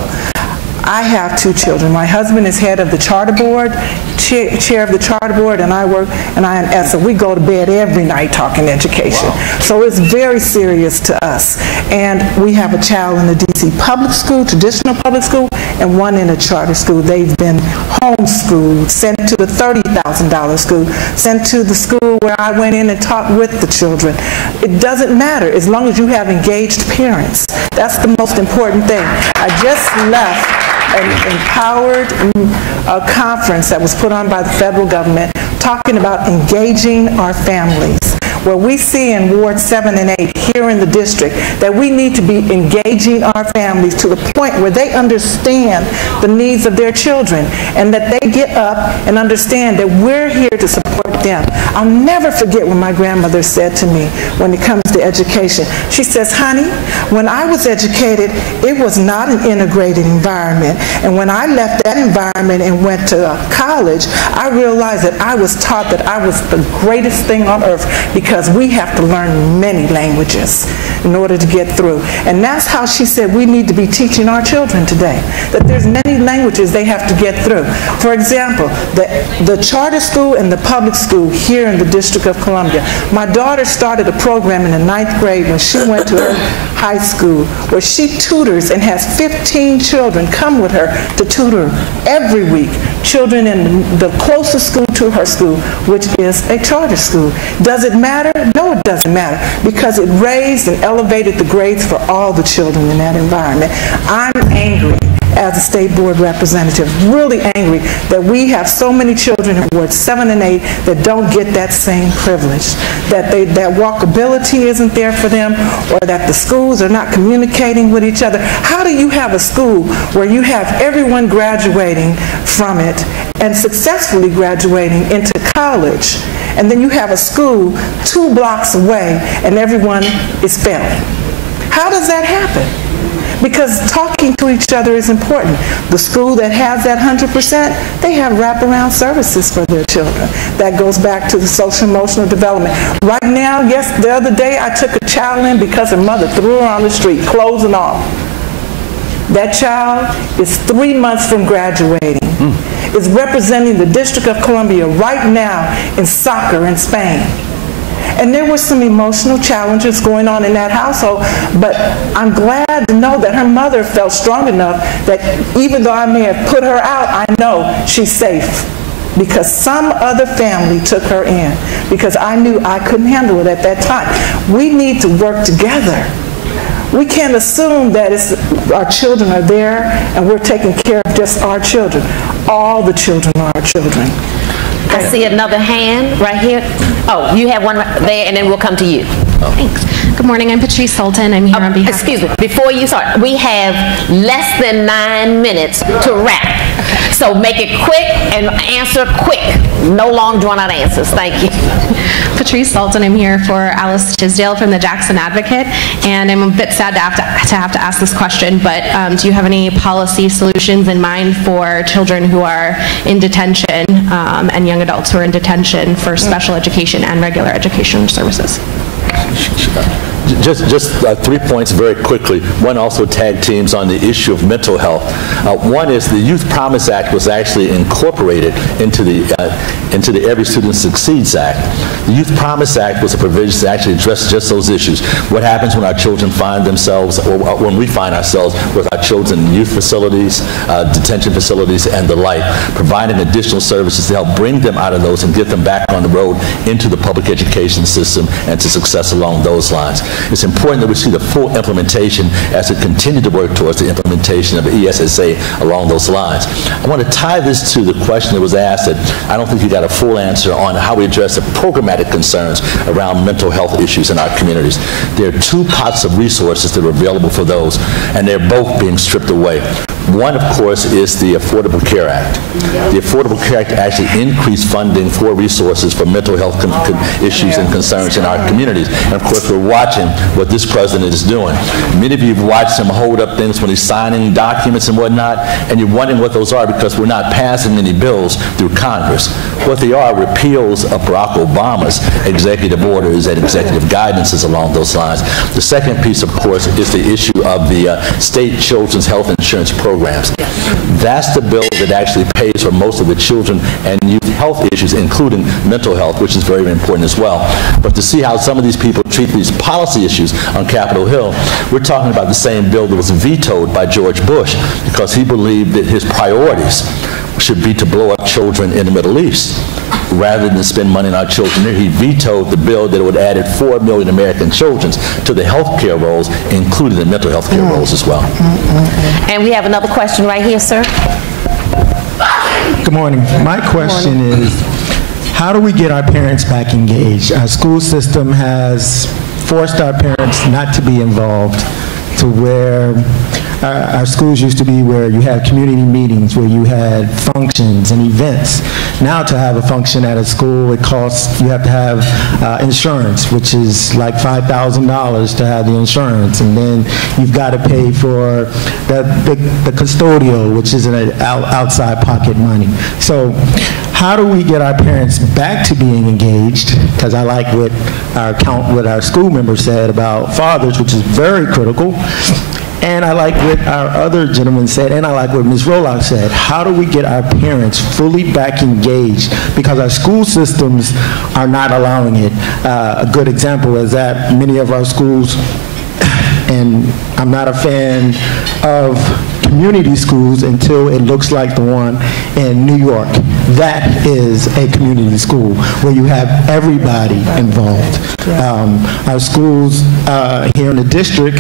I have 2 children. My husband is head of the charter board, chair of the charter board, and I work, and so we go to bed every night talking education. Wow. So it's very serious to us. And we have a child in the DC public school, traditional public school, and one in a charter school. They've been homeschooled, sent to the $30,000 school, sent to the school where I went in and talked with the children. It doesn't matter as long as you have engaged parents. That's the most important thing. I just left an empowered conference that was put on by the federal government talking about engaging our families, where we see in Ward 7 and 8 here in the district that we need to be engaging our families to the point where they understand the needs of their children and that they get up and understand that we're here to support them. I'll never forget when my grandmother said to me when it comes to education, she says, "Honey, when I was educated, it was not an integrated environment. And when I left that environment and went to college, I realized that I was taught that I was the greatest thing on earth because we have to learn many languages in order to get through." And that's how she said we need to be teaching our children today, that there's many languages they have to get through. For example, the charter school and the public school here in the District of Columbia. My daughter started a program in the 9th grade when she went to her high school where she tutors and has 15 children come with her to tutor every week, children in the closest school to her school, which is a charter school. Does it matter? No, it doesn't matter, because it raised and elevated the grades for all the children in that environment. I'm angry as a state board representative, really angry that we have so many children in Wards 7 and 8 that don't get that same privilege, that walkability isn't there for them, or that the schools are not communicating with each other. How do you have a school where you have everyone graduating from it and successfully graduating into college, and then you have a school 2 blocks away and everyone is failing? How does that happen? Because talking to each other is important. The school that has that 100%, they have wraparound services for their children. That goes back to the social emotional development. Right now, yes, the other day I took a child in because her mother threw her on the street, clothes and all. That child is 3 months from graduating. Is representing the District of Columbia right now in soccer in Spain. And there were some emotional challenges going on in that household, but I'm glad to know that her mother felt strong enough that even though I may have put her out, I know she's safe because some other family took her in because I knew I couldn't handle it at that time. We need to work together. We can't assume that our children are there and we're taking care of just our children. All the children are our children. I see another hand right here. Oh, you have one right there, and then we'll come to you. Thanks. Good morning, I'm Patrice Sultan. I'm here on behalf. Excuse me, before you start, we have less than 9 minutes to wrap. So make it quick and answer quick. No long drawn out answers. Thank you. Patrice Sultan, I'm here for Alice Tisdale from the Jackson Advocate, and I'm a bit sad to have to ask this question, but do you have any policy solutions in mind for children who are in detention and young adults who are in detention for special education and regular education services? Just 3 points very quickly. One, also tag teams on the issue of mental health. One is the Youth Promise Act was actually incorporated into the Every Student Succeeds Act. The Youth Promise Act was a provision to actually address just those issues. What happens when our children find themselves, or when we find ourselves with our children in youth facilities, detention facilities, and the like, providing additional services to help bring them out of those and get them back on the road into the public education system and to success along those lines. It's important that we see the full implementation as we continue to work towards the implementation of the ESSA along those lines. I want to tie this to the question that was asked that I don't think you got a full answer on how we address the programmatic concerns around mental health issues in our communities. There are 2 pots of resources that are available for those, and they're both being stripped away. One, of course, is the Affordable Care Act. The Affordable Care Act actually increased funding for resources for mental health issues and concerns in our communities. And of course, we're watching what this president is doing. Many of you have watched him hold up things when he's signing documents and whatnot, and you're wondering what those are because we're not passing any bills through Congress. What they are repeals of Barack Obama's executive orders and executive guidances along those lines. The second piece, of course, is the issue of the state children's health insurance programs. That's the bill that actually pays for most of the children and youth health issues, including mental health, which is very, very important as well. But to see how some of these people treat these policy issues on Capitol Hill, we're talking about the same bill that was vetoed by George Bush because he believed that his priorities should be to blow up children in the Middle East. Rather than spend money on our children here, he vetoed the bill that would have added 4 million American children to the health care rolls, including the mental health care rolls as well. And we have another question right here, sir. Good morning. My question is, how do we get our parents back engaged? Our school system has forced our parents not to be involved, to where our schools used to be where you had community meetings, where you had functions and events. Now to have a function at a school, it costs, you have to have insurance, which is like $5,000 to have the insurance. And then you've got to pay for the custodial, which is an outside pocket money. So how do we get our parents back to being engaged? Because I like what our school members said about fathers, which is very critical. And I like what our other gentleman said, and I like what Ms. Rolock said. How do we get our parents fully back engaged? Because our school systems are not allowing it. A good example is that many of our schools, and I'm not a fan of community schools until it looks like the one in New York. That is a community school where you have everybody involved. Our schools here in the district,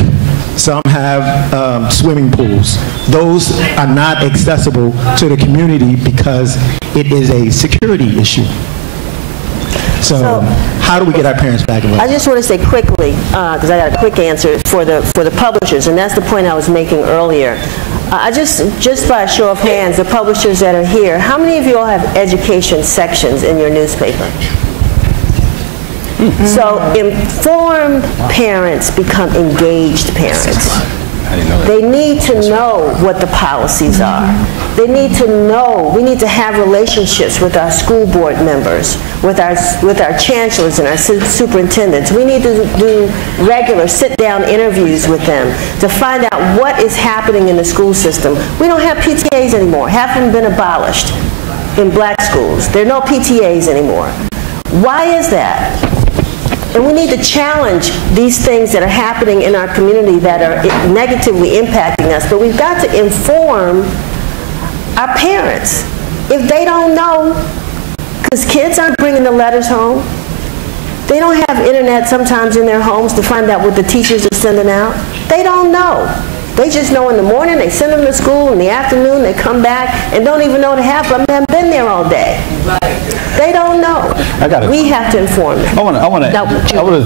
some have swimming pools. Those are not accessible to the community because it is a security issue. So how do we get our parents back involved? I just want to say quickly, because I got a quick answer for the publishers, and that's the point I was making earlier. Just by a show of hands, the publishers that are here, how many of you all have education sections in your newspaper? So informed parents become engaged parents. They need to know what the policies are. They need to know, we need to have relationships with our school board members, with our chancellors and our superintendents. We need to do regular sit-down interviews with them to find out what is happening in the school system. We don't have PTAs anymore. Half of them have been abolished in black schools. There are no PTAs anymore. Why is that? And we need to challenge these things that are happening in our community that are negatively impacting us. But we've got to inform our parents. If they don't know, because kids aren't bringing the letters home, they don't have internet sometimes in their homes to find out what the teachers are sending out. They don't know. They just know in the morning, they send them to school, in the afternoon they come back and don't even know the half of them haven't been there all day. They don't know. We have to inform them. I want to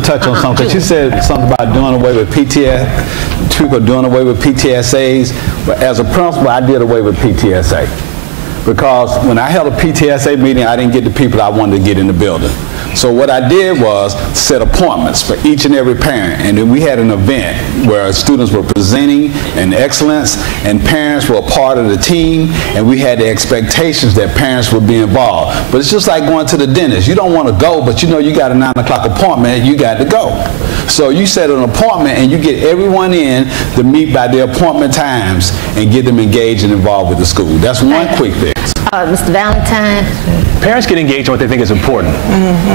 touch on something, because you said something about doing away with PTS, people doing away with PTSAs. But as a principal, I did away with PTSA. Because when I held a PTSA meeting, I didn't get the people I wanted to get in the building. So what I did was set appointments for each and every parent, and then we had an event where students were presenting in excellence and parents were a part of the team, and we had the expectations that parents would be involved. But it's just like going to the dentist. You don't want to go, but you know you got a 9 o'clock appointment, you got to go. So you set an appointment and you get everyone in to meet by their appointment times and get them engaged and involved with the school. That's one quick fix. Mr. Valentine. Parents get engaged in what they think is important.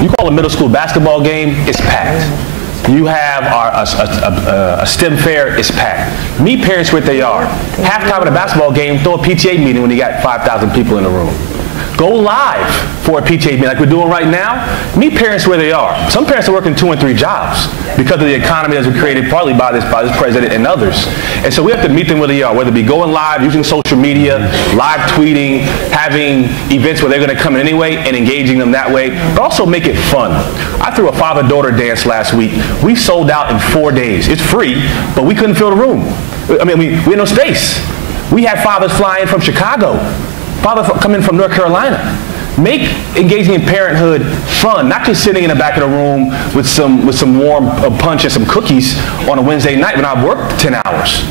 You call a middle school basketball game, it's packed. You have a STEM fair, it's packed. Meet parents where they are. Halftime at a basketball game, throw a PTA meeting when you got 5,000 people in the room. Go live for a PTA meeting like we're doing right now. Meet parents where they are. Some parents are working 2 and 3 jobs because of the economy that's been created partly by this president and others. And so we have to meet them where they are, whether it be going live, using social media, live tweeting, having events where they're going to come in anyway and engaging them that way, but also make it fun. I threw a father-daughter dance last week. We sold out in 4 days. It's free, but we couldn't fill the room. I mean, we had no space. We had fathers flying from Chicago. Fathers coming from North Carolina. Make engaging in parenthood fun, not just sitting in the back of the room with some warm punch and some cookies on a Wednesday night when I've worked 10 hours.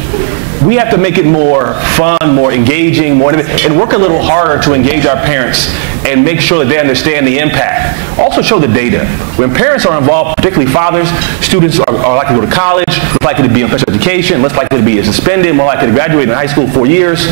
We have to make it more fun, more engaging, and work a little harder to engage our parents and make sure that they understand the impact. Also show the data. When parents are involved, particularly fathers, students are likely to go to college, less likely to be in special education, less likely to be suspended, more likely to graduate in high school 4 years.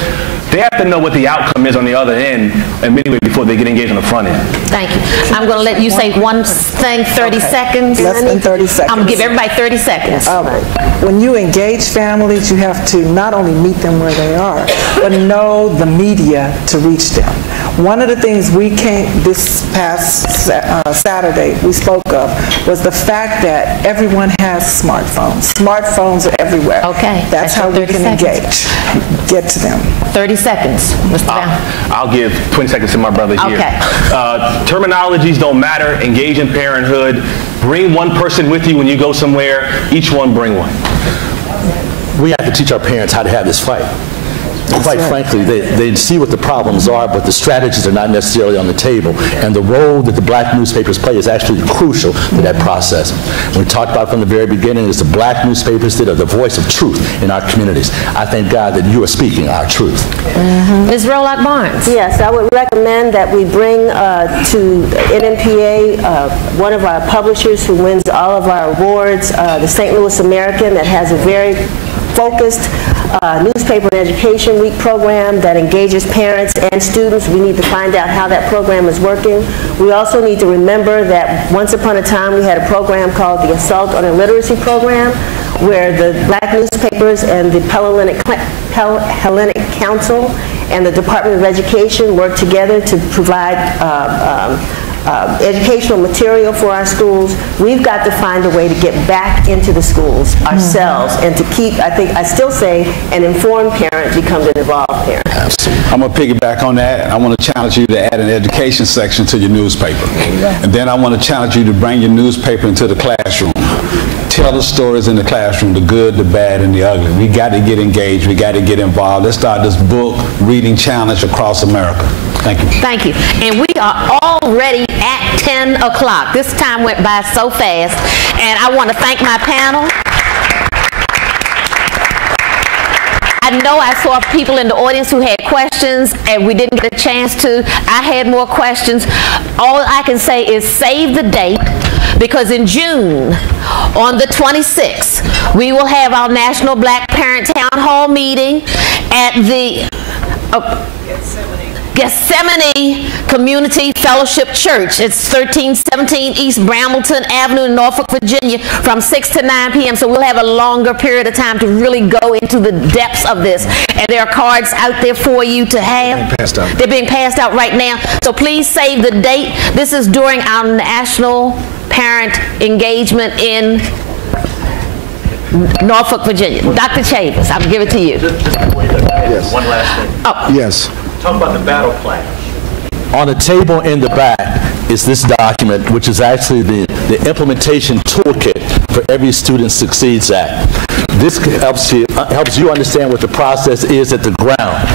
They have to know what the outcome is on the other end, and many before they get engaged on the front end. Thank you. I'm going to let you say one thing, 30 seconds. Less than 30 seconds. I'm going to give everybody 30 seconds. All right. When you engage families, you have to not only meet them where they are, but know the media to reach them. One of the things this past Saturday we spoke of was the fact that everyone has smartphones. Smartphones are everywhere. Okay. That's how we can engage. Get to them. 30 seconds, Mr. Brown. I'll give 20 seconds to my brother here. Okay. Terminologies don't matter. Engage in parenthood. Bring one person with you when you go somewhere. Each one bring one. We have to teach our parents how to have this fight. Quite frankly, they see what the problems are, but the strategies are not necessarily on the table. And the role that the black newspapers play is actually crucial to that process. We talked about from the very beginning is the black newspapers that are the voice of truth in our communities. I thank God that you are speaking our truth. Ms. Rowlock Barnes. Yes, I would recommend that we bring to NNPA one of our publishers who wins all of our awards, the St. Louis American, that has a very focused newspaper and education week program that engages parents and students. We need to find out how that program is working. We also need to remember that once upon a time we had a program called the Assault on Illiteracy Program, where the black newspapers and the Hellenic Council and the Department of Education worked together to provide educational material for our schools. We've got to find a way to get back into the schools ourselves and to keep, I still say, an informed parent becomes an involved parent. Absolutely. I'm going to piggyback on that. I want to challenge you to add an education section to your newspaper. And then I want to challenge you to bring your newspaper into the classroom. Tell the stories in the classroom, the good, the bad, and the ugly. We got to get engaged. We got to get involved. Let's start this book reading challenge across America. Thank you. Thank you. And we are already at 10 o'clock. This time went by so fast. And I want to thank my panel. I know I saw people in the audience who had questions and we didn't get a chance to. I had more questions. All I can say is save the date, because in June, on the 26th, we will have our National Black Parent Town Hall meeting at the Gethsemane Community Fellowship Church. It's 1317 East Brambleton Avenue in Norfolk, Virginia, from 6 to 9 p.m. So we'll have a longer period of time to really go into the depths of this. And there are cards out there for you to have. They're being passed out right now. So please save the date. This is during our National Parent Engagement in Norfolk, Virginia. Dr. Chavis, I'll give it to you. Yes. One last thing. Oh. Yes. Talk about the battle plan. On the table in the back is this document, which is actually the implementation toolkit for Every Student Succeeds Act. This helps you understand what the process is at the ground.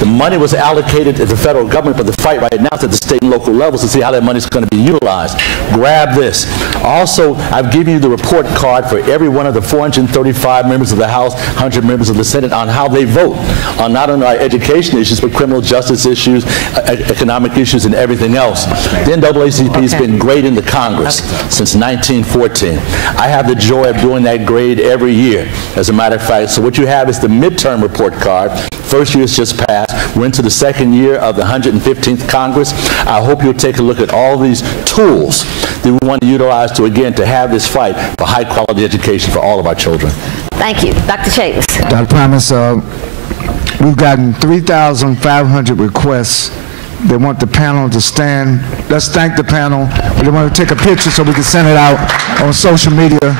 The money was allocated at the federal government, but the fight right now is at the state and local levels to see how that money is going to be utilized. Grab this. Also, I've given you the report card for every one of the 435 members of the House, 100 members of the Senate on how they vote on not only our education issues, but criminal justice issues, economic issues, and everything else. The NAACP has been great in the Congress since 1914. I have the joy of doing that grade every year, as a matter of fact. So what you have is the midterm report card. First year is just passed. We're into the second year of the 115th Congress. I hope you'll take a look at all these tools that we want to utilize to, again, to have this fight for high quality education for all of our children. Thank you. Dr. Chavis. Dr. Promise, we've gotten 3,500 requests. They want the panel to stand. Let's thank the panel. They want to take a picture so we can send it out on social media.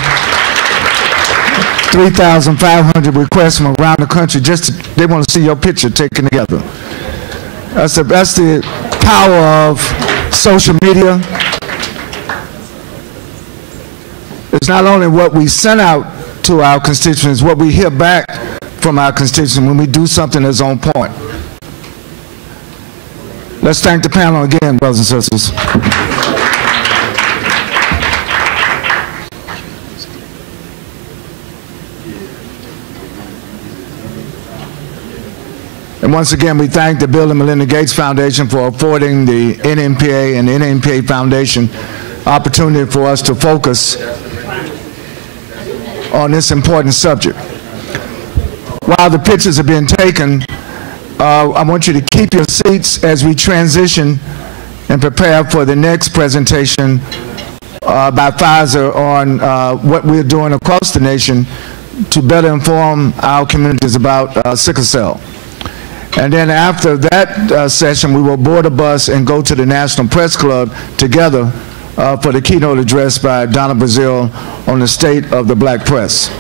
3,500 requests from around the country. They want to see your picture taken together. That's the power of social media. It's not only what we send out to our constituents, what we hear back from our constituents when we do something that's on point. Let's thank the panel again, brothers and sisters. And once again, we thank the Bill and Melinda Gates Foundation for affording the NNPA and the NNPA Foundation opportunity for us to focus on this important subject. While the pictures are being taken, I want you to keep your seats as we transition and prepare for the next presentation by Pfizer on what we're doing across the nation to better inform our communities about sickle cell. And then after that session, we will board a bus and go to the National Press Club together for the keynote address by Donna Brazile on the state of the black press.